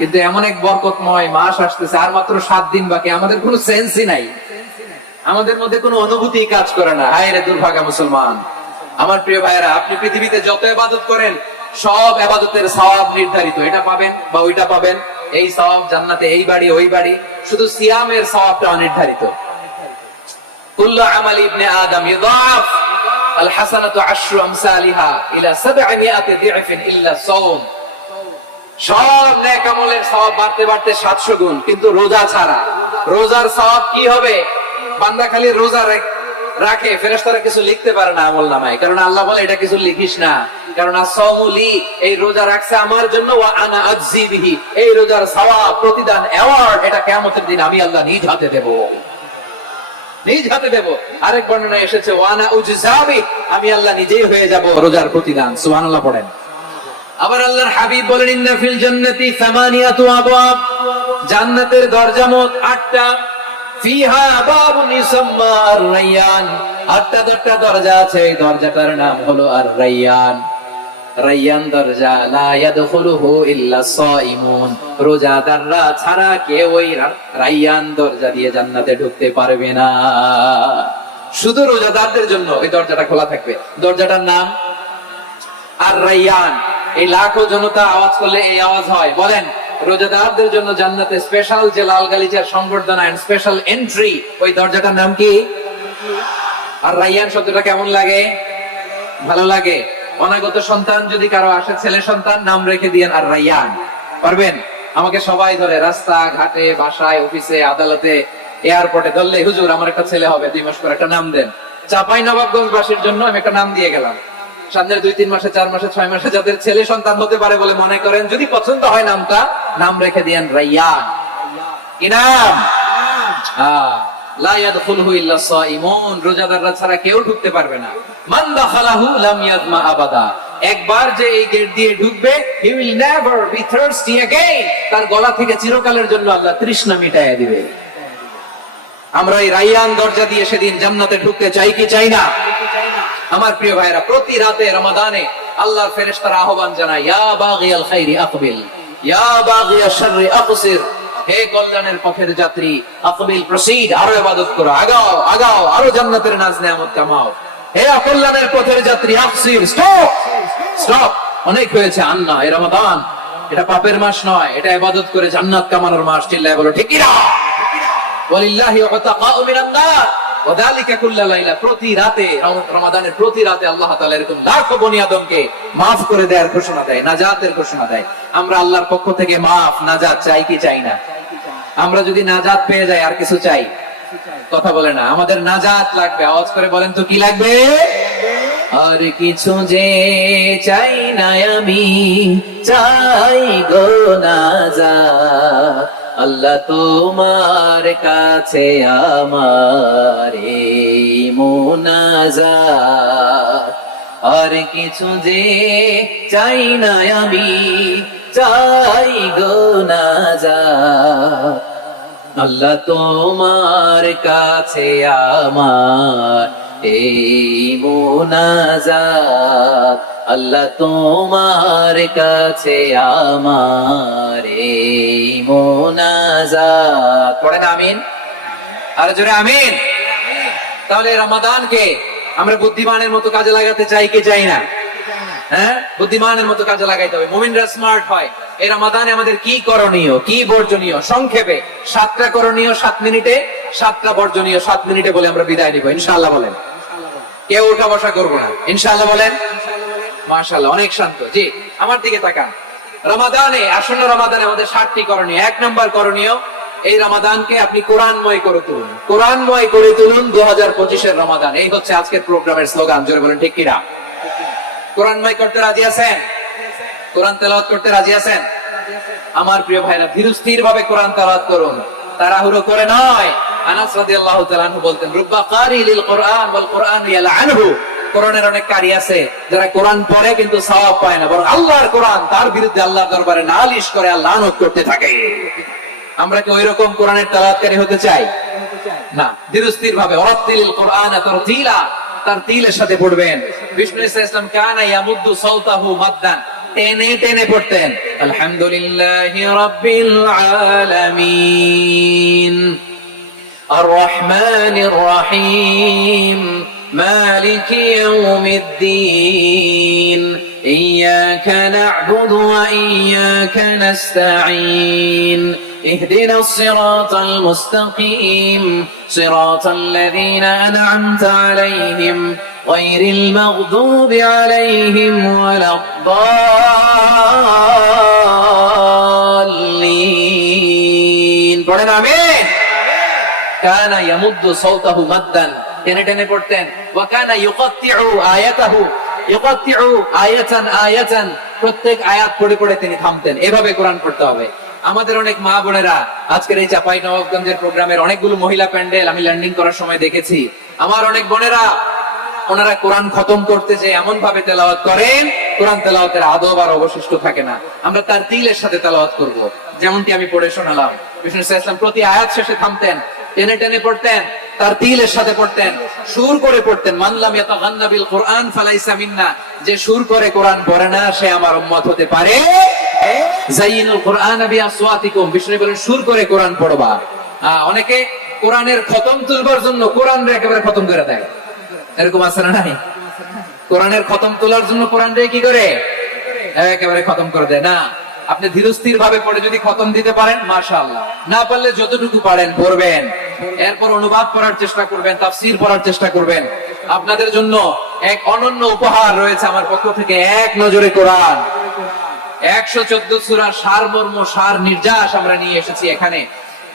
কিন্তু এমন এক বরকতময় মাস আসতেছে, আর মাত্র 7 দিন বাকি, আমাদের কোনো সেন্সই নাই, আমাদের মধ্যে কোনো অনুভূতি কাজ করে না। হায় রে দুর্ভাগা মুসলমান। আমার প্রিয় ভাইয়েরা, আপনি পৃথিবীতে যত ইবাদত করেন সব ইবাদতের সওয়াব নির্ধারিত, এটা পাবেন বা ওইটা পাবেন, এই সওয়াব জান্নাতে, এই বাড়ি ওই বাড়ি। শুধু সিয়ামের সওয়াবটা অনির্ধারিত। কুল্লু আমালি ইবনে আদম ইউদাফ আল হাসানাতু আশরু আমসালিহা ইলা 700 দি'ফিন ইল্লা সাওম। সব নেক আমলের সওয়াব বাড়তে বাড়তে 700 গুণ, কিন্তু রোজা ছাড়া। রোজার সওয়াব কি হবে? বান্দা খালি রোজা রাখে, ফেরেশতারা কিছু লিখতে পারে না আমল নামায়, কারণ আল্লাহ বলে এটা কিছু লিখিস না, কারণ as-সাওমুলি, এই রোজা রাখছে আমার জন্য, ওয়া আনা আজজি বিহি, এই রোজার সওয়াব, প্রতিদান, অ্যাওয়ার্ড, এটা কিয়ামতের দিন আমি আল্লাহ নিজ হাতে দেব, নিজ হাতে দেব। আরেক বর্ণনায় এসেছে ওয়া আনা উজজাবি, আমি আল্লাহ নিজেই হয়ে যাব রোজার প্রতিদান। সুবহানাল্লাহ পড়েন। আবার আল্লাহর হাবিব বলেন ইন্না ফিল জান্নাতি 8 আবওয়াব, জান্নাতের দরজা মোট 8টা। ফিহা বাবুন ইউসাম্মা আর-রায়্যান, 8টা দরজা আছে, এই দরজাটার নাম হলো আর-রায়্যান। রায়্যান দরজা, লা ইয়াদখুলুহু ইল্লা সাইমুন, রোজাদাররা ছাড়া কেউ ওই রায়্যান দরজা দিয়ে জান্নাতে ঢুকতে পারবে না। শুধু রোজাদারদের জন্য এই দরজাটা খোলা থাকবে। দরজাটার নাম আর-রায়্যান। এই লাখো জনতা আওয়াজ করলে এই আওয়াজ হয়। বলেন, রোজাদারদের জন্য জান্নাতে স্পেশাল যে লাল গালিচার সংবর্ধনা এন্ড স্পেশাল এন্ট্রি, ওই দরজাটার নাম কি? আর-রায়্যান শব্দটা কেমন লাগে? ভালো লাগে। অনাগত সন্তান যদি কারো আসে, ছেলে সন্তান, নাম রেখে দিয়েন আর-রায়্যান। পারবেন? আমাকে সবাই ধরে, রাস্তা ঘাটে, বাসায়, অফিসে, আদালতে, এয়ারপোর্টে ধরলে, হুজুর আমার একটা ছেলে হবে 2 মাস পর, একটা নাম দেন। চাঁপাইনবাবগঞ্জবাসীর জন্য আমি একটা নাম দিয়ে গেলাম। সামনের 2-3 মাসে, 4 মাসে, 6 মাসে যাদের ছেলে সন্তান হতে পারে বলে মনে করেন, যদি পছন্দ হয় নামটা, নাম রেখে দিয়েন রায়্যান। কি নাম? লা ইয়াদখুলহু ইল্লা সাইমুন, রোজাদাররা ছাড়া কেউ ঢুকতে পারবে না। মান দাখালাহু লাম ইয়াজমা আবাদা, একবার যে এই গেট দিয়ে ঢুকবে, he will never be thirsty again, তার গলা থেকে চিরকালের জন্য আল্লাহ তৃষ্ণা মিটাইয়া দিবে। আমরা এই রায়্যান দরজা দিয়ে সেদিন জান্নাতে ঢুকতে চাই কি চাই না? আমার প্রিয় ভাইরা, প্রতি রাতে রমাদানে আল্লাহর ফেরেশতারা আহ্বান জানায়, ইয়া বাগিয়াল খাইরি আকবিল, ইয়া বাগিয়াশ শাররি আকসির, হে কল্যাণের পথের যাত্রী, আকবিল, প্রসিড, আরো ইবাদত করো, আগাও আগাও, আরো জান্নাতের নাজ নেয়ামত কামাও। হে অকল্যাণের পথের যাত্রী, আকসির, স্টপ স্টপ, অনেক হয়েছে। আন্না, এই রমাদান এটা পাপের মাস নয়, এটা ইবাদত করে জান্নাত কামানোর মাস। চিল্লায় বলো ঠিক কি না? ওয়ালিল্লাহি উতাকাউ মিনান নার, ওয়াদালিকা কুল্লা লাইলা, প্রতি রাতে, রমাদানের প্রতি রাতে আল্লাহ তাআলা এরকম লাখো বনি আদমকে maaf করে দেওয়ার ঘোষণা দেয়, নাজাতের ঘোষণা দেয়। আমরা আল্লাহর পক্ষ থেকে maaf, নাজাত চাই কি চাই না? আমরা যদি নাজাত পেয়ে যাই আর কিছু চাই? কথা বলে না। আমাদের নাজাত লাগবে। আওয়াজ করে বলেন তো কি লাগবে? আর কিছু যে চাই না আমি, চাই গো নাজাত, আল্লাহ তোমার কাছে আমার এই মুনাজাত। আর কিছু যে চাই না আমি, চাই গো নাজাত, আল্লাহ তোমার কাছে আমার এই মুনাজাত, আল্লাহ তোমার কাছে আমার এই মুনাজাত। পড়েন আমিন, আর জোরে আমিন। তাহলে রমাদানকে আমরা বুদ্ধিমানের মতো কাজে লাগাতে চাই কি চাই না? হ্যাঁ, বুদ্ধিমানের মতো কাজে লাগাইতে হবে। মুমিনরা স্মার্ট হয়। এই রমাদানে আমাদের কি করণীয়, কি বর্জনীয়, সংক্ষেপে 7টা করণীয় 7 মিনিটে, 7টা বর্জনীয় 7 মিনিটে বলে আমরা বিদায় নিব ইনশাআল্লাহ। বলেন, কেউ উঠা বসা করবো না ইনশাআল্লাহ। বলেন মাশাআল্লাহ, অনেক শান্ত। জি, আমার দিকে তাকান। রমাদানে, আসন্ন রমাদানে আমাদের 7টি করণীয়। 1 নম্বর করণীয়, এই রমাদানকে আপনি কোরআনময় করে তুলুন। কোরআনময় করে তুলুন 2025 এর রমাদান। এই হচ্ছে আজকের প্রোগ্রামের স্লোগান। জোরে বলেন ঠিক কিনা? কোরআনময় করতে রাজি আছেন? কোরআন তেলাওয়াত করতে রাজি আছেন? আমার প্রিয় ভাইরা, ধীরস্থির ভাবে কোরআন তেলাওয়াত করুন, তাড়াহুড়ো করে নয়। আনাস রাদিয়াল্লাহু তাআলা আনহু বলতেন, রুব্বা কারি লিল কোরআন ওয়াল কোরআন ইয়ালআনহু, কোরআনের অনেক কারি আছে যারা কোরআন পড়ে কিন্তু সওয়াব পায় না, বরং আল্লাহর কোরআন তার বিরুদ্ধে আল্লাহর দরবারে নালিশ করে আর লানত করতে থাকে। আমরা কি ওইরকম কোরআনের তেলাওয়াতকারী হতে চাই? না। ধীরস্থির ভাবে, ওয়ারাতিলিল কোরআন তারতিলা, তারতিলের সাথে পড়বেন। বিষ্ণু ইসলাম কানা ইয়ামুদ্দু সাওতাহু মাদ্দান, টেনে টেনে পড়তেন। আলহামদুলিল্লাহি রাব্বিল আলামিন আর রহমানির রহিম মালিকি ইয়াউমিদ্দিন ইয়্যাকা না'বুদু ওয়া ইয়্যাকা নাস্তাঈন اهدنا الصراط المستقيم صراط الذين أنعمت عليهم غير المغضوب عليهم ولا الضالين পড়েন আমিন। কানা ইয়ামুদ্দু সাওতাহু মাদ্দান, টেনে টেনে পড়তেন। ওয়া কানা ইউকাত্তিউ আয়াতাহু, ইউকাত্তিউ আয়াতান আয়াতান, প্রত্যেক আয়াত পড়ে পড়ে তিনি থামতেন। এভাবে কোরআন পড়তে হবে। আমাদের অনেক মা বোনেরা আজকের এই চাঁপাইনবাবগঞ্জের প্রোগ্রামের অনেকগুলো মহিলা প্যান্ডেল আমি ল্যান্ডিং করার সময় দেখেছি। আমার অনেক বোনেরা ওনারা কোরআন খতম করতে যে এমন ভাবে তেলাওয়াত করেন, কোরআন তেলাওয়াতের আদব আর অবশিষ্ট থাকে না। আমরা তার তিলের সাথে তেলাওয়াত করব, যেমনটি আমি পড়ে শোনালাম। বিষ্ণু ইসলাম প্রতি আয়াত শেষে থামতেন, টেনে টেনে পড়তেন, তার তিলের সাথে পড়তেন, সুর করে পড়তেন। মান লাম ইয়াতাগান্না বিল কুরআন ফালাইসা মিন্না, যে সুর করে কোরআন পড়ে না সে আমার উম্মত হতে পারে। যায়িনুল কুরআন বিআসওয়াতিকুম, বিষ্ণু বলেন সুর করে কোরআন পড়বা। অনেকে কোরআনের খতম তুলবার জন্য কোরআনরে একেবারে খতম করে দেয়, এরকম আছে না নাই? কোরআনের খতম তোলার জন্য কোরআনরে কি করে একেবারে খতম করে দেয় না। আপনি ধীরস্থির ভাবে পড়ে যদি খতম দিতে পারেন মাশাআল্লাহ, না পারলে যতটুকু পারেন পড়বেন, এরপর অনুবাদ পড়ার চেষ্টা করবেন, তাফসীর পড়ার চেষ্টা করবেন। আপনাদের জন্য এক অনন্য উপহার রয়েছে আমার পক্ষ থেকে, এক নজরে কোরআন 114 সূরার সারমর্ম সার নির্যাস আমরা নিয়ে এসেছি এখানে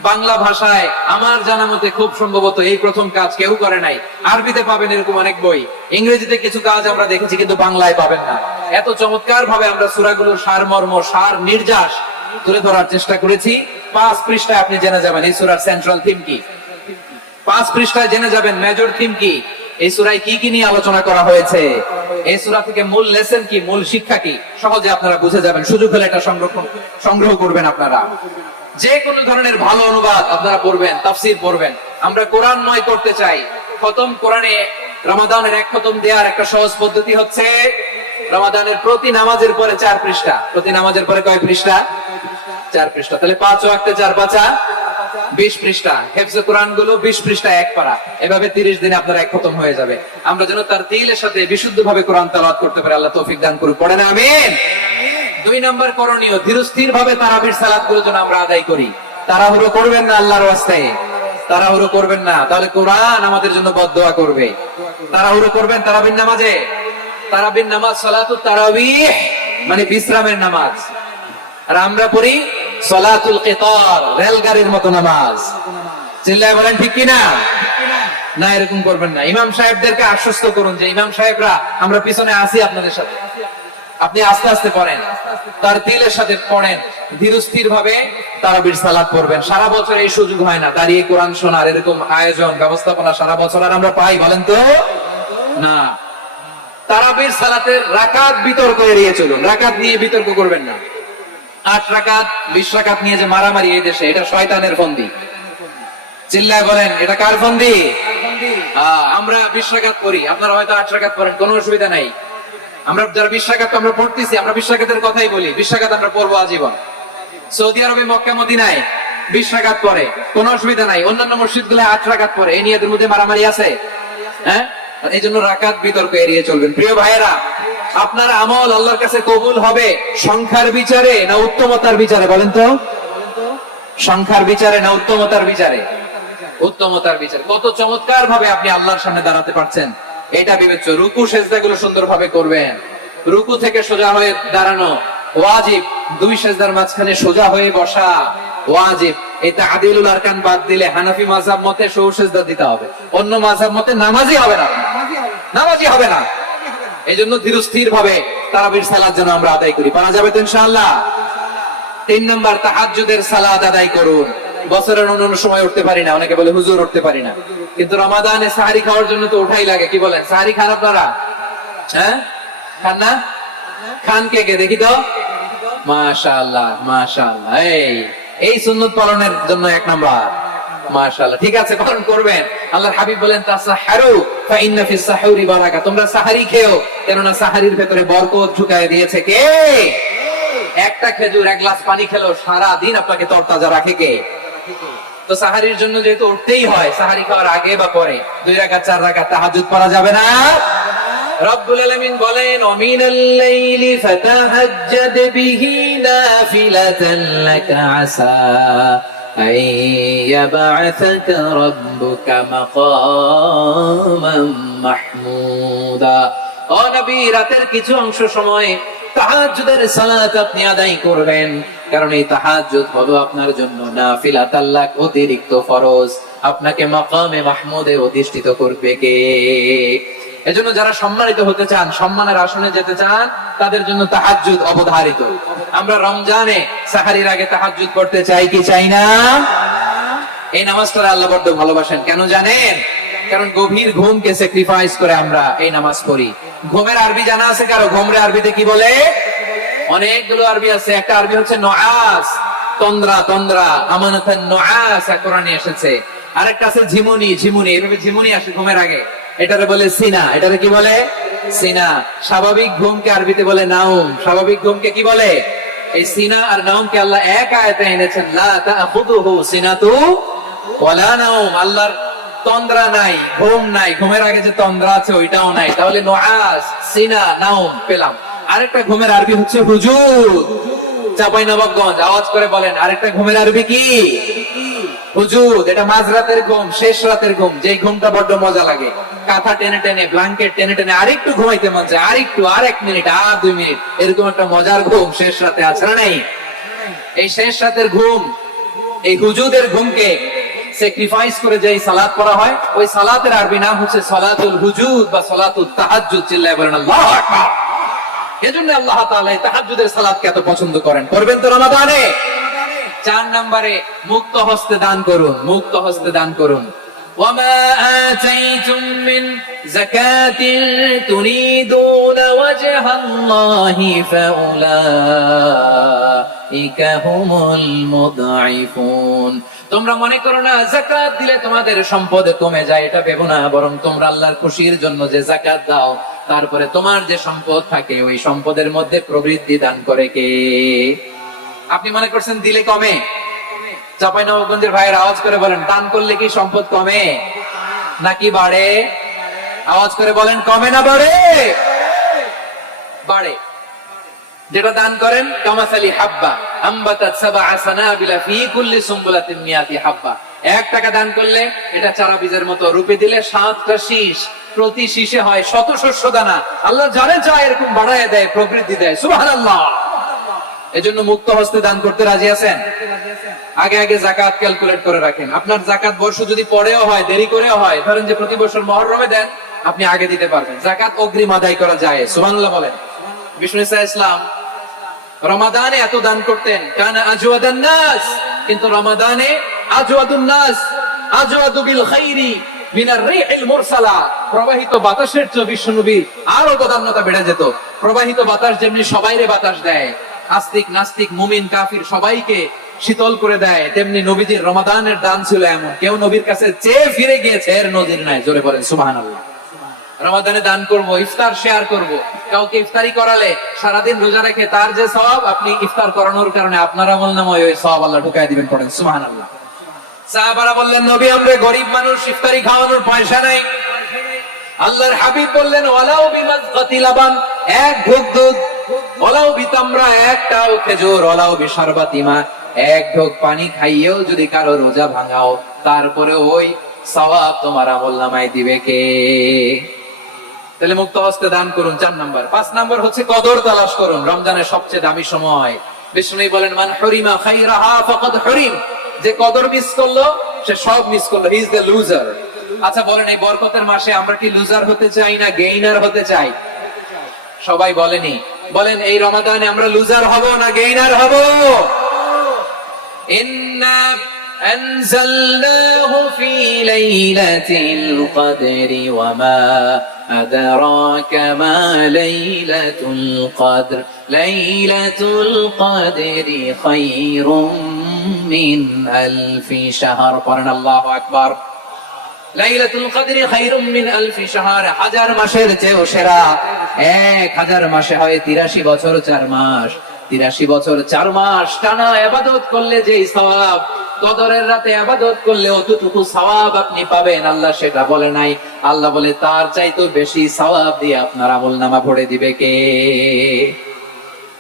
বাংলা ভাষায়। আমার জানা মতে খুব সম্ভবত এই প্রথম কাজ কেউ করে নাই। আরবিতে পাবেন এরকম অনেক বই, ইংরেজিতে কিছু কাজ আমরা দেখেছি, কিন্তু বাংলায় পাবেন না। এত চমৎকার ভাবে আমরা সূরাগুলোর সারমর্ম সার নির্যাস তুলে ধরার চেষ্টা করেছি। 5 পৃষ্ঠায় আপনি জেনে যাবেন এই সূরার সেন্ট্রাল থিম কি, 5 পৃষ্ঠায় জেনে যাবেন মেজর থিম কি, এই সূরায় কি কি নিয়ে আলোচনা করা হয়েছে, এই সূরা থেকে মূল লেসন কি, মূল শিক্ষা কি, সহজে আপনারা বুঝে যাবেন। সুযোগ হলে এটা সংগ্রহ করবেন আপনারা। যে কোনো ধরনের ভালো অনুবাদ আপনারা পড়বেন, তাফসীর পড়বেন। আমরা কোরআনময় করতে চাই। খতম কোরআনে রমাদানের এক খতম দেওয়ার একটা সহজ পদ্ধতি হচ্ছে রমাদানের প্রতি নামাজের পরে 4 পৃষ্ঠা, প্রতি নামাজের পরে কয় পৃষ্ঠা? 4 পৃষ্ঠা। তাহলে 5 ওয়াক্তে 4 পাঁচা 20 পৃষ্ঠা। হেফজে কোরআন গুলো 20 পৃষ্ঠা এক পারা, এভাবে 30 দিনে আপনার এক খতম হয়ে যাবে। আমরা যেন তার তিলের সাথে বিশুদ্ধ ভাবে কোরআন তেলাওয়াত করতে পারি, আল্লাহ তৌফিক দান করুন। পড়েন আমিন। 2 নাম্বার করণীয়, ধীরস্থির ভাবে তারাবির সালাত গুলো যেন আমরা আদায় করি। তাড়াহুড়ো করবেন না আল্লাহর ওয়াস্তে, তাড়াহুড়ো করবেন না, তাহলে কোরআন আমাদের জন্য বদদোয়া করবে। তাড়াহুড়ো করবেন তারাবির নামাজে। তারাবির নামাজ সালাতুত তারাবিহ মানে বিশ্রামের নামাজ, আর আমরা পড়ি সালাতুল কিতার, রেলগাড়ির মতো নামাজ। চিল্লায় বলেন ঠিক কিনা? না, এরকম করবেন না। ইমাম সাহেবদেরকে আশ্বস্ত করুন যে ইমাম সাহেবরা আমরা পিছনে আছি আপনাদের সাথে, আপনি আস্তে আস্তে পড়েন, তার তিলের সাথে পড়েন, ধীরস্থির ভাবে তারাবির সালাত পড়বেন। সারা বছর এই সুযোগ হয় না, দাঁড়িয়ে কোরআন শোনার এরকম আয়োজন ব্যবস্থাপনা সারা বছর আর আমরা পাই বলেন তো না। তারাবির সালাতের রাকাত বিতর্ক এড়িয়ে চলুন, রাকাত নিয়ে বিতর্ক করবেন না। 8 রাকাত 20 রাকাত নিয়ে যে মারামারি এই দেশে, এটা শয়তানের ফন্দি। চিল্লায় বলেন এটা কার ফন্দি? আমরা 20 রাকাত পড়ি, আপনারা হয়তো 8 রাকাত পড়েন, কোনো অসুবিধা নাই। আমরা যারা 20 রাকাত আমরা পড়তেছি, আমরা 20 রাকাতের কথাই বলি, 20 রাকাত আমরা পড়বো আজীবন। সৌদি আরবে মক্কা মদিনায় 20 রাকাত পড়ে, কোনো অসুবিধা নাই। অন্যান্য মসজিদগুলো 8 রাকাত পড়ে, এই নিয়ে এদের মধ্যে মারামারি আছে? হ্যাঁ, এই জন্য রাকাত বিতর্ক এড়িয়ে চলবেন। প্রিয় ভাইয়েরা, আপনার আমল আল্লাহর কাছে কবুল হবে সংখ্যার বিচারে না উত্তমতার বিচারে? বলেন তো, সংখ্যার বিচারে না উত্তমতার বিচারে? উত্তমতার বিচারে। কত চমৎকার ভাবে আপনি আল্লাহর সামনে দাঁড়াতে পারছেন এটা বিবেচ্য। রুকু সেজদা গুলো সুন্দর ভাবে করবেন, রুকু থেকে সোজা হয়ে দাঁড়ানো ওয়াজিব, 2 সেজদার মাঝখানে সোজা হয়ে বসা ওয়াজিব। এটা আদিলুল আরকান বাদ দিলে হানাফি মাযহাব মতে সৌ সেজদা দিতে হবে, অন্য মাযহাব মতে নামাজি হবে না, নামাজি হবে না। এইজন্য ধীরস্থির ভাবে তারাবির সালাত যেন আমরা আদায় করি। পারা যাবে তো ইনশাআল্লাহ। 3 নাম্বার, তাহাজ্জুদের সালাত আদায় করুন। বছরের অন্যান্য সময় উঠতে পারি না, অনেকে বলে হুজুর উঠতে পারি না, কিন্তু রমাদানে সাহারি খাওয়ার জন্য তো ওঠাই লাগে। কি বলেন, সাহারি খান আপনারা? হ্যাঁ, খান না? খান কে কে দেখি তো? মাশাআল্লাহ মাশাআল্লাহ। এই সুন্নত পালনের জন্য 1 নাম্বার মাশাআল্লাহ, ঠিক আছে, পালন করবেন। আল্লাহর হাবিব বলেন তাসাহহারু ফাইন্না ফিস সাহুরি বারাকা, তোমরা সাহারি খেও, কেননা সাহারির ভেতরে বরকত ঢুকায় দিয়েছে কে? একটা খেজুর, এক গ্লাস পানি খেলেও সারা দিন আপনাকে তরতাজা রাখে কে? তো সাহারির জন্য যেহেতু উঠতেই হয়, সাহারি খাওয়ার আগে বা পরে 2 রাকাত 4 রাকাত তাহাজ্জুদ পড়া যাবে না? রব্বুল আলামিন বলেন ওয়ামিনাল লাইলি ফাতাহাজ্জাদ বিহি নাফিলাতান লাকা আসা আন ইয়াবআসাকা রাব্বুকা মাকামান মাহমুদা। ও নবী, রাতের কিছু অংশ সময় তাহাজ্জুদের সালাত আপনি আদায় করবেন, কারণ এই তাহাজ্জুদ হলো আপনার জন্য নাফিলাতাল লাক, অতিরিক্ত ফরজ। আপনাকে মাকামে মাহমুদে অধিষ্ঠিত করবে কে? এজন্য যারা সম্মানিত হতে চান, সম্মানের আসনে যেতে চান, তাদের জন্য তাহাজ্জুদ অবধারিত। আমরা রমজানে সাহারির আগে তাহাজ্জুদ করতে চাই কি চাই না? এই নামাজটা আল্লাহ বড় ভালোবাসেন, কেন জানেন? কারণ গভীর ঘুমকে স্যাক্রিফাইস করে আমরা এই নামাজ পড়ি। ঘুমের আরবি জানা আছে কারো? ঘুমরে আরবিতে কি বলে? অনেকগুলো আরবি আছে। একটা আরবি হচ্ছে নুআস, তন্দ্রা, তন্দ্রা, আমানাতান নুআস, কোরআনে এসেছে। আরেকটা আছে ঝিমুনি, ঝিমুনি, এইভাবে ঝিমুনি আসে ঘুমের আগে, এটারে বলে সিনা। এটারে কি বলে? সিনা। স্বাভাবিক ঘুমকে আরবিতে বলে নাউম। স্বাভাবিক ঘুমকে কি বলে? এই সিনা আর নাউমকে আল্লাহ এক আয়াতে এনেছেন, লা তাখুযুহু সিনাতু ওয়ালা নাউম। আল্লাহর তন্দ্রা নাই, ঘুম নাই, ঘুমের আগে যে তন্দ্রা আছে ওইটাও নাই। তাহলে নুআস, সিনা, নাউম পেলাম। আরেকটা ঘুমের আরবি হচ্ছে হুজুদ। চাঁপাইনবাবগঞ্জ আওয়াজ করে বলেন, আরেকটা ঘুমের আরবি কি? হুজুদ। এটা মাঝরাতের ঘুম, শেষ রাতের ঘুম, যে ঘুমটা বড্ড মজা লাগে। কাঁথা টেনে টেনে, ব্ল্যাঙ্কেট টেনে টেনে আরেকটু ঘুমাইতে মন চায়, আরেকটু, আর 1 মিনিট, আর 2 মিনিট, এরকম একটা মজার ঘুম শেষ রাতে আছে না নাই? এই শেষ রাতের ঘুম, এই হুজুদের ঘুমকে স্যাক্রিফাইস করে যে সালাত পড়া হয়, ওই সালাতের আরবি নাম হচ্ছে সালাতুল হুজুদ বা সালাতুত তাহাজ্জুদ। চিল্লায় বলেন আল্লাহু আকবার। এজন্য আল্লাহ তাআলা এই তাহাজ্জুদের সালাতকে এত পছন্দ করেন। করবেন তো রমাদানে? 4 নম্বরে মুক্ত হস্তে দান করুন, মুক্ত হস্তে দান করুন। ওয়ামা আতাইতুম মিন যাকাতিন তুরিদুনা ওয়াজহাল্লাহি ফাউলাইকা হুমুল মুদঈফুন। তোমরা মনে করো না যাকাত দিলে তোমাদের সম্পদ কমে যায়, এটা ভেবো না। বরং তোমরা আল্লাহর খুশির জন্য যে যাকাত দাও, তারপরে তোমার যে সম্পদ থাকে ওই সম্পদের মধ্যে প্রবৃদ্ধি দান করে কে? আপনি মনে করছেন দিলে কমে? চাঁপাইনবাবগঞ্জের ভাইয়ের আওয়াজ করে বলেন, দান করলে কি সম্পদ কমে নাকি বাড়ে? আওয়াজ করে বলেন, কমে না বাড়ে? বাড়ে। যেটা দান করেন, কামাসালি হাব্বা আম্বাতাত সাবআ সানাবিলা ফি কুল্লি সুমবুলাতিন মিয়াতি হাব্বা। 1 টাকা দান করলে এটা চারা বীজের মতো, রূপে দিলে 7টা শীষ, প্রতি শীষে হয় 100 শস্য দানা। আল্লাহ জানে চায় এরকম বাড়ায় দেয়, প্রবৃদ্ধি দেয়। সুবহানাল্লাহ। এজন্য মুক্ত হস্তে দান করতে রাজি আছেন? আগে আগে যাকাত ক্যালকুলেট করে রাখেন। আপনার যাকাত বর্ষ যদি পরেও হয়, দেরি করেও হয়, ধরেন যে প্রতি বছর মুহররমে দেন, আপনি আগে দিতে পারবেন। যাকাত অগ্রিম আদায় করা যায়। সুবহানাল্লাহ বলেন। বিষ্ণু ইসা ইসলাম রমাদানে এত দান করতেন, কানা আজওয়াদান নাস, কিন্তু রমাদানে আজওয়াদুন নাস আজওয়াদু বিল খাইরি মিনার রিহিল মুরসালা। প্রবাহিত বাতাসের চেয়ে বিশ্বনবী আরো বদান্যতা বেড়ে যেত। প্রবাহিত বাতাস যেমনি সবাইরে বাতাস দেয়, আস্তিক নাস্তিক মুমিন কাফির সবাইকে শীতল করে দেয়, তেমনি নবীজির রমাদানের দান ছিল এমন, কেউ নবীর কাছে চেয়ে ফিরে গিয়েছে এর নজির নাই। জোরে বলেন সুবহানাল্লাহ। রমাদানে দান করব, ইফতার শেয়ার করব। কাউকে ইফতারি করালে সারাদিন রোজা রেখে তার যে সওয়াব, আপনি ইফতার করানোর কারণে আপনার আমলনামায় ওই সওয়াব আল্লাহ ঢুকায় দিবেন। পড়েন সুবহানাল্লাহ। সাহাবারা বললেন, নবী আমরা গরিব মানুষ, ইফতারি খাওয়ানোর পয়সা নাই। আল্লাহর হাবিব বললেন, ওয়ালাউ বিমাজকাতি লাবান, 1 ঢোক দুধ, ওয়ালাউ বিতামরা, 1টাও খেজুর, ওয়ালাউ বিশারবাতি মা, 1 ঢোক পানি খাইয়েও যদি কারো রোজা ভাঙাও, তারপরে ওই সওয়াব তোমার আমলনামায় দিবে কে? তাহলে মুক্ত হস্তে দান করুন, 4 নাম্বার। 5 নাম্বার হচ্ছে কদর তালাশ করুন। রমজানের সবচেয়ে দামি সময়। বিষ্ণু বলেন, মান হুরিমা খাইরাহা ফাকাদ হুরিম, যে কদর মিস করলো সে সব মিস করলো, হি ইজ দ্য লুজার। আচ্ছা বলেন, এই বরকতের মাসে আমরা কি লুজার হতে চাই না গেইনার হতে চাই? সবাই বলেনি, বলেন এই রমাদানে আমরা লুজার হব না গেইনার হব? ইন্না أنزلناه في ليلة القدر وما أدراك ما ليلة القدر ليلة القدر خير মিন আলফি শাহর। পড়েন আল্লাহু আকবার। লাইলাতুল কদরি খায়রুম মিন আলফি শাহর, হাজার মাসের চেয়েও সেরা। 1000 মাসে হয় 83 বছর 4 মাস। 83 বছর 4 মাস টানা ইবাদত করলে যে সওয়াব, কদরের রাতে ইবাদত করলে অতটুকু সওয়াব আপনি পাবেন, আল্লাহ সেটা বলে নাই। আল্লাহ বলে তার চাইতে বেশি সওয়াব দিয়ে আপনার আমলনামা ভরে দিবে কে?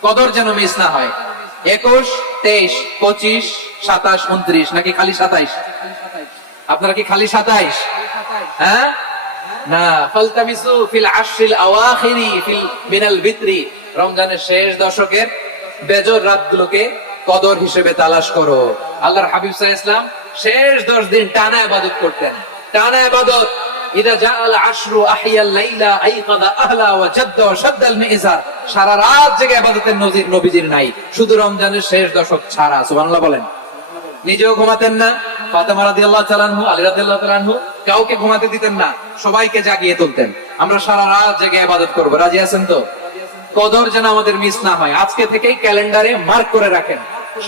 কদর যেন মিস না হয়। 21, 23, 25, 27, 29 নাকি খালি 27? আপনারা কি খালি 27? হ্যাঁ না, ফালতামিসু ফিল আশরিল আওয়াখিরি ফিল মিনাল বিত্রি, রমজানের শেষ দশকের বেজর রাতগুলোকে কদর হিসেবে তালাশ করো। আল্লাহর হাবিব সাল্লাল্লাহু আলাইহি ওয়াসাল্লাম শেষ 10 দিন টানা ইবাদত করতেন, টানা ইবাদত। ইদা জাআল আশরু আহিয়াল লাইলা আইকাদা আহলা ওয়া জাদ্দা ওয়া শাদ্দাল মিজার, সারা রাত জেগে ইবাদতের নজির নবীজির নাই, শুধু রমজানের শেষ দশক ছাড়া। সুবহানাল্লাহ বলেন। নিজেও ঘুমাতেন না, ফাতেমা রাদিয়াল্লাহু তাআলা আনহু, আলী রাদিয়াল্লাহু তাআলা আনহু কাউকে ঘুমাতে দিতেন না, সবাইকে জাগিয়ে তুলতেন। আমরা সারা রাত জেগে ইবাদত করব, রাজি আছেন তো? কদর যেন আমাদের মিস না হয়। আজকে থেকেই ক্যালেন্ডারে মার্ক করে রাখেন,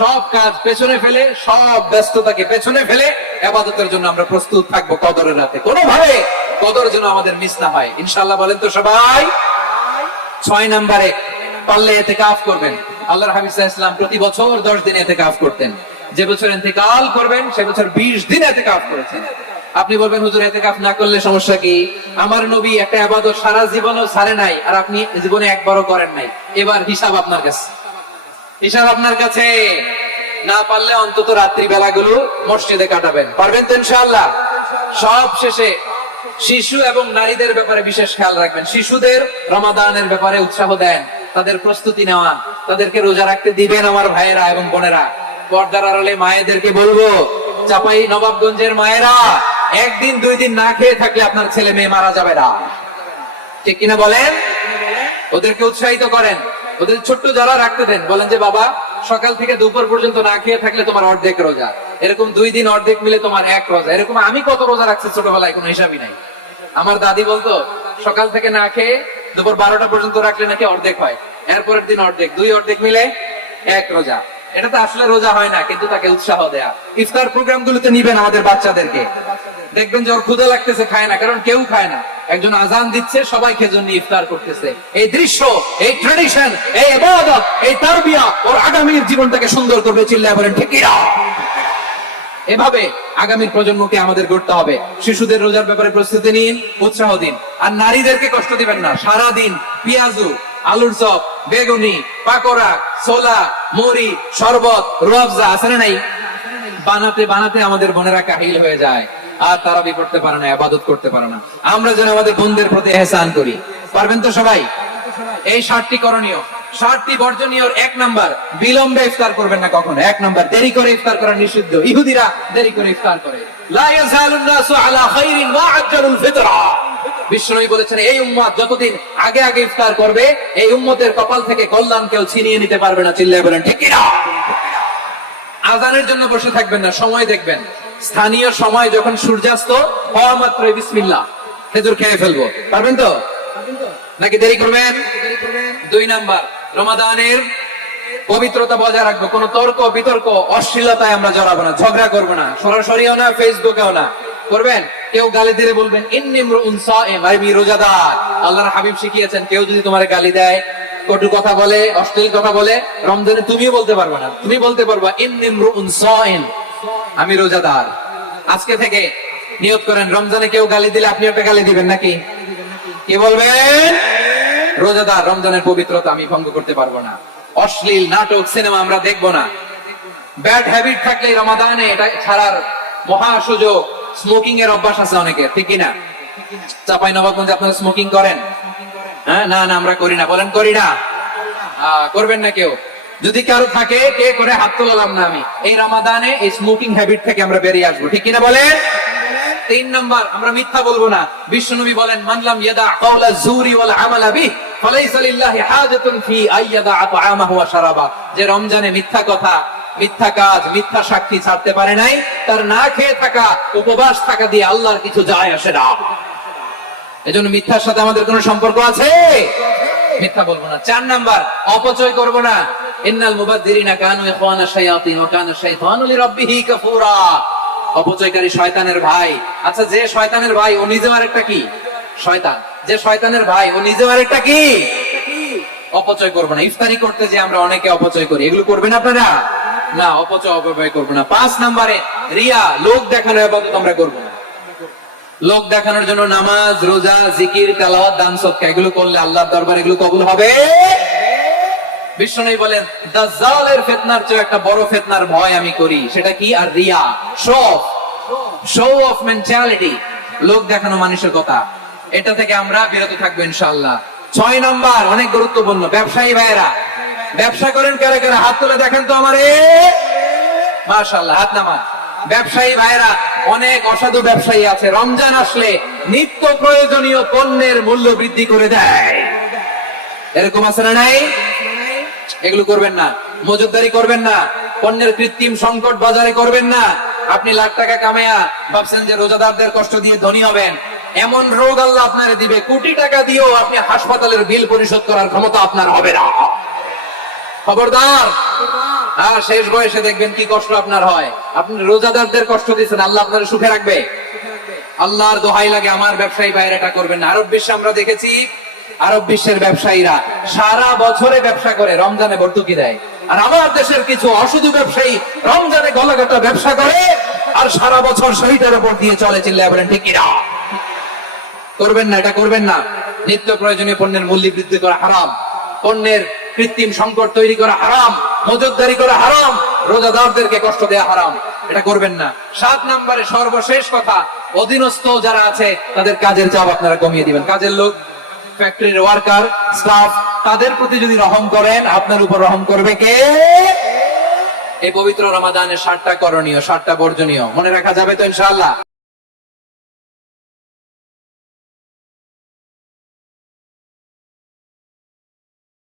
সব কাজ পেছনে ফেলে, সব ব্যস্ততাকে পেছনে ফেলে ইবাদতের জন্য আমরা প্রস্তুত থাকবো কদরের রাতে। কোনোভাবে কদর যেন আমাদের মিস না হয়, ইনশাআল্লাহ। বলেন তো সবাই। 6 নম্বরে পারলে ইতিকাফ করবেন। আল্লাহর হাবিব সাল্লাল্লাহু আলাইহি ওয়াসাল্লাম প্রতি বছর 10 দিন ইতিকাফ করতেন। যে বছর ইন্তেকাল করবেন সে বছর 20 দিন ইতিকাফ করেছেন। আপনি বলবেন হুজুর ইতিকাফ না করলে সমস্যা কি? আমার নবী একটা ইবাদত সারা জীবনও ছাড়ে নাই, আর আপনি জীবনে একবারও করেন নাই। এবার হিসাব আপনার কাছে, হিসাব আপনার কাছে। না পারলে অন্তত রাত্রি বেলাগুলো মসজিদে কাটাবেন, পারবেন তো ইনশাআল্লাহ? সব শেষে শিশু এবং নারীদের ব্যাপারে বিশেষ খেয়াল রাখবেন। শিশুদের রমাদানের ব্যাপারে উৎসাহ দেন, তাদের প্রস্তুতি নেওয়ান, তাদেরকে রোজা রাখতে দিবেন। আমার ভাইয়েরা এবং বোনেরা, পর্দার আড়ালে মায়েদেরকে বলবো, চাপাই নবাবগঞ্জের মায়েরা, 1 দিন 2 দিন না খেয়ে থাকলে আপনার ছেলে মেয়ে মারা যাবে না, ঠিক কিনা বলেন? ওদেরকে উৎসাহিত করেন, ওদের ছোট্ট যারা রাখতে দেন, বলেন যে বাবা সকাল থেকে দুপুর পর্যন্ত না খেয়ে থাকলে তোমার অর্ধেক রোজা, এরকম 2 দিন অর্ধেক মিলে তোমার 1 রোজা। এরকম আমি কত রোজা রাখছি ছোটবেলায় কোনো হিসাবই নাই। আমার দাদি বলতো সকাল থেকে না খেয়ে দুপুর 12টা পর্যন্ত রাখলে নাকি অর্ধেক হয়, এরপরের দিন অর্ধেক, 2 অর্ধেক মিলে 1 রোজা। এটা তো আসলে রোজা হয় না, কিন্তু তাকে উৎসাহ দেয়া। ইফতার প্রোগ্রাম গুলোতে নিবেন আমাদের বাচ্চাদেরকে, দেখবেন যে ওর ক্ষুধা লাগতেছে, খায় না, কারণ কেউ খায় না, একজন আজান দিচ্ছে, সবাই খেজুর নিয়ে ইফতার করতেছে। এই দৃশ্য, এই ট্রেডিশন, এই ইবাদত, এই তারবিয়া ওর আগামীর জীবনটাকে সুন্দর করবে। চিল্লায় বলেন ঠিক কিনা? এভাবে আগামীর প্রজন্মকে আমাদের গড়তে হবে। শিশুদের রোজার ব্যাপারে প্রস্তুতি নিন, উৎসাহ দিন। আর নারীদেরকে কষ্ট দিবেন না। সারা দিন পেঁয়াজু, আলুর চপ, বেগুনি, পাকোড়া, ছোলা, মুড়ি, শরবত, রুয়াবজা আছে না নাই, বানাতে বানাতে আমাদের বোনেরা কাহিল হয়ে যায়, আর তারাবি করতে পারে না, ইবাদত করতে পারে না। আমরা যেন আমাদের বোনদের প্রতি ইহসান করি। পারবেন তো সবাই? এই 7টি করণীয়, 7টি বর্জনীয়। 1 নাম্বার, বিলম্বে ইফতার করবেন না কখনো। 1 নাম্বার, দেরি করে ইফতার করা নিষিদ্ধ। ইহুদিরা দেরি করে ইফতার করে। লা ইয়াজালুন নাসু আলা খাইরিন ওয়া আজ্জালুল ফিতরা। বিশ্বনবী বলেছেন এই উম্মত যতদিন আগে আগে ইফতার করবে, এই উম্মতের কপাল থেকে কল্যাণ কেউ ছিনিয়ে নিতে পারবে না। চিল্লায় বলেন ঠিক কিনা? আজানের জন্য বসে থাকবেন না, সময় দেখবেন। স্থানীয় সময় যখন সূর্যাস্ত হওয়া মাত্রই বিসমিল্লাহ, খেজুর খেয়ে ফেলবো। পারবেন তো নাকি দেরি করবেন? 2 নাম্বার, রমাদানের পবিত্রতা বজায় রাখবো। কোন তর্ক বিতর্ক অশ্লীলতায় আমরা জড়াবো না, ঝগড়া করবো না, সরাসরিও না, ফেসবুকেও না। করবেন কেউ গালি দিলে বলবেন ইন্নিমরুন সাইম, আমি রোজাদার। আল্লাহর হাবিব শিখিয়েছেন কেউ যদি তোমার গালি দেয়, কটু কথা বলে, অশ্লীল কথা বলে, রমজানে তুমিও বলতে পারবে না। তুমি বলতে পারবা ইন্নিমরুন সাইম, আমি রোজাদার। আজকে থেকে নিয়ত করেন, রমজানে কেউ গালি দিলে আপনি একটা গালি দিবেন নাকি? কি বলবেন? রোজাদার, রমজানের পবিত্রতা আমি ভঙ্গ করতে পারবো না। অশ্লীল নাটক, সিনেমা আমরা দেখবো না। ব্যাড হ্যাবিট থাকলে রমাদানে এটা ছাড়ার মহা সুযোগ। স্মোকিং এর অভ্যাস আছে অনেকের, ঠিক কিনা? চাপাই নবাবগঞ্জে আপনারা স্মোকিং করেন? হ্যাঁ, না না আমরা করি না। বলেন করি না? করবেন না কেউ? যদি কারো থাকে, কে করে হাত তোলালাম না আমি। এই রমাদানে এই স্মোকিং হ্যাবিট থেকে আমরা বেরিয়ে আসবো, ঠিক কিনা বলেন? 3 নাম্বার, আমরা মিথ্যা বলবো না। বিশ্বনবী বলেন মানলাম ইয়াদা কাওলা যুরি ওয়াল আমালা বিহি ফালাইসা লিল্লাহি হাজাতুন ফি আইয়াদা তাআমাহু ওয়া শারাবা। যে রমজানে মিথ্যা কথা, মিথ্যা কাজ, মিথ্যা সাক্ষী ছাড়তে পারে নাই, তার না খেয়ে থাকা, উপবাস থাকা দিয়ে আল্লাহর কিছু যায় আসে না। এজন্য মিথ্যার সাথে আমাদের কোনো সম্পর্ক আছে? মিথ্যা বলবো না। 4 নাম্বার, অপচয় করব না। ইন্নাল মুবাদদিরিনা কানু ইখওয়ানা শায়াতিন ওয়া কানা শাইতানু লিরাব্বিহি কাফুরা। অপচয়কারী শয়তানের ভাই। আচ্ছা, যে শয়তানের ভাই ও নিজেও আরেকটা কি? শয়তান। যে শয়তানের ভাই ও নিজেও আরেকটা কি? অপচয় করবো না। ইফতারি করতে যে আমরা অনেকে অপচয় করি, এগুলো করবেন আপনারা? না, অপচয় অপব্যয় করবো না। 5 নম্বরে রিয়া, লোক দেখানো ইবাদত আমরা করবো না। লোক দেখানোর জন্য নামাজ, রোজা, জিকির, তেলাওয়াত, দান সদকা এগুলো করলে আল্লাহর দরবারে এগুলো কবুল হবে? বিশ্বনবী বলেন, দাজ্জালের ফিতনার চেয়ে একটা বড় ফিতনার ভয় আমি করি, সেটা কি? আর রিয়া, শো অফ মেন্টালিটি, লোক দেখানো মানসিকতা। এটা থেকে আমরা বিরত থাকবো ইনশাআল্লাহ। 6 নাম্বার অনেক গুরুত্বপূর্ণ, ব্যবসায়ী ভাইয়েরা। ব্যবসা করেন কারা কারা? হাত তুলে দেখেন তো আমারে। মাশাআল্লাহ, হাত নামান। ব্যবসায়ী ভাইয়েরা, অনেক অসাধু ব্যবসায়ী আছে, রমজান আসলে নিত্য প্রয়োজনীয় পণ্যের মূল্য বৃদ্ধি করে দেয়। এরকম আছে না নাই? এগুলো করবেন না। মজুতদারি করবেন না। পণ্যের কৃত্রিম সংকট বাজারে করবেন না। আপনি লাখ টাকা কামায়া ভাবছেন যে রোজাদারদের কষ্ট দিয়ে ধনী হবেন। এমন রোগ আল্লাহ আপনারে দিবে, কোটি টাকা দিয়েও আপনি হাসপাতালের বিল পরিশোধ করার ক্ষমতা আপনার হবে না। খবরদার। আর শেষ বয়সে দেখবেন কি কষ্ট আপনার হয়। আপনি রোজাদারদের কষ্ট দিচ্ছেন, আল্লাহ আপনার সুখে রাখবে? আল্লাহর দোহাই লাগে, আমার ব্যবসায়ী ভাইয়েরা এটা করবেন না। আরব বিশ্বে আমরা দেখেছি, আরব বিশ্বের ব্যবসায়ীরা সারা বছরে ব্যবসা করে, রমজানে ভর্তুকি দেয়। আর আমার দেশের কিছু অসাধু ব্যবসায়ী রমজানে গলাকাটা ব্যবসা করে আর সারা বছর শহীদের উপর দিয়ে চলে। চিল্লায় বলেন ঠিক কিনা? করবেন না, এটা করবেন না। নিত্য প্রয়োজনীয় পণ্যের মূল্য বৃদ্ধি করা হারাম, পণ্যের কৃত্রিম সংকট তৈরি করা হারাম, মজুতদারি করা হারাম, রোজাদারদেরকে কষ্ট দেয়া হারাম, এটা করবেন না। 7 নম্বরে সর্বশেষ কথা, অধীনস্থ যারা আছে তাদের কাজের চাপ আপনারা কমিয়ে দিবেন। কাজের লোক, ফ্যাক্টরির ওয়ার্কার, স্টাফ, তাদের প্রতি যদি রহম করেন, আপনার উপর রহম করবে কে? এই পবিত্র রমাদানের 7টা করণীয়, 7টা বর্জনীয় মনে রাখা যাবে তো ইনশাআল্লাহ?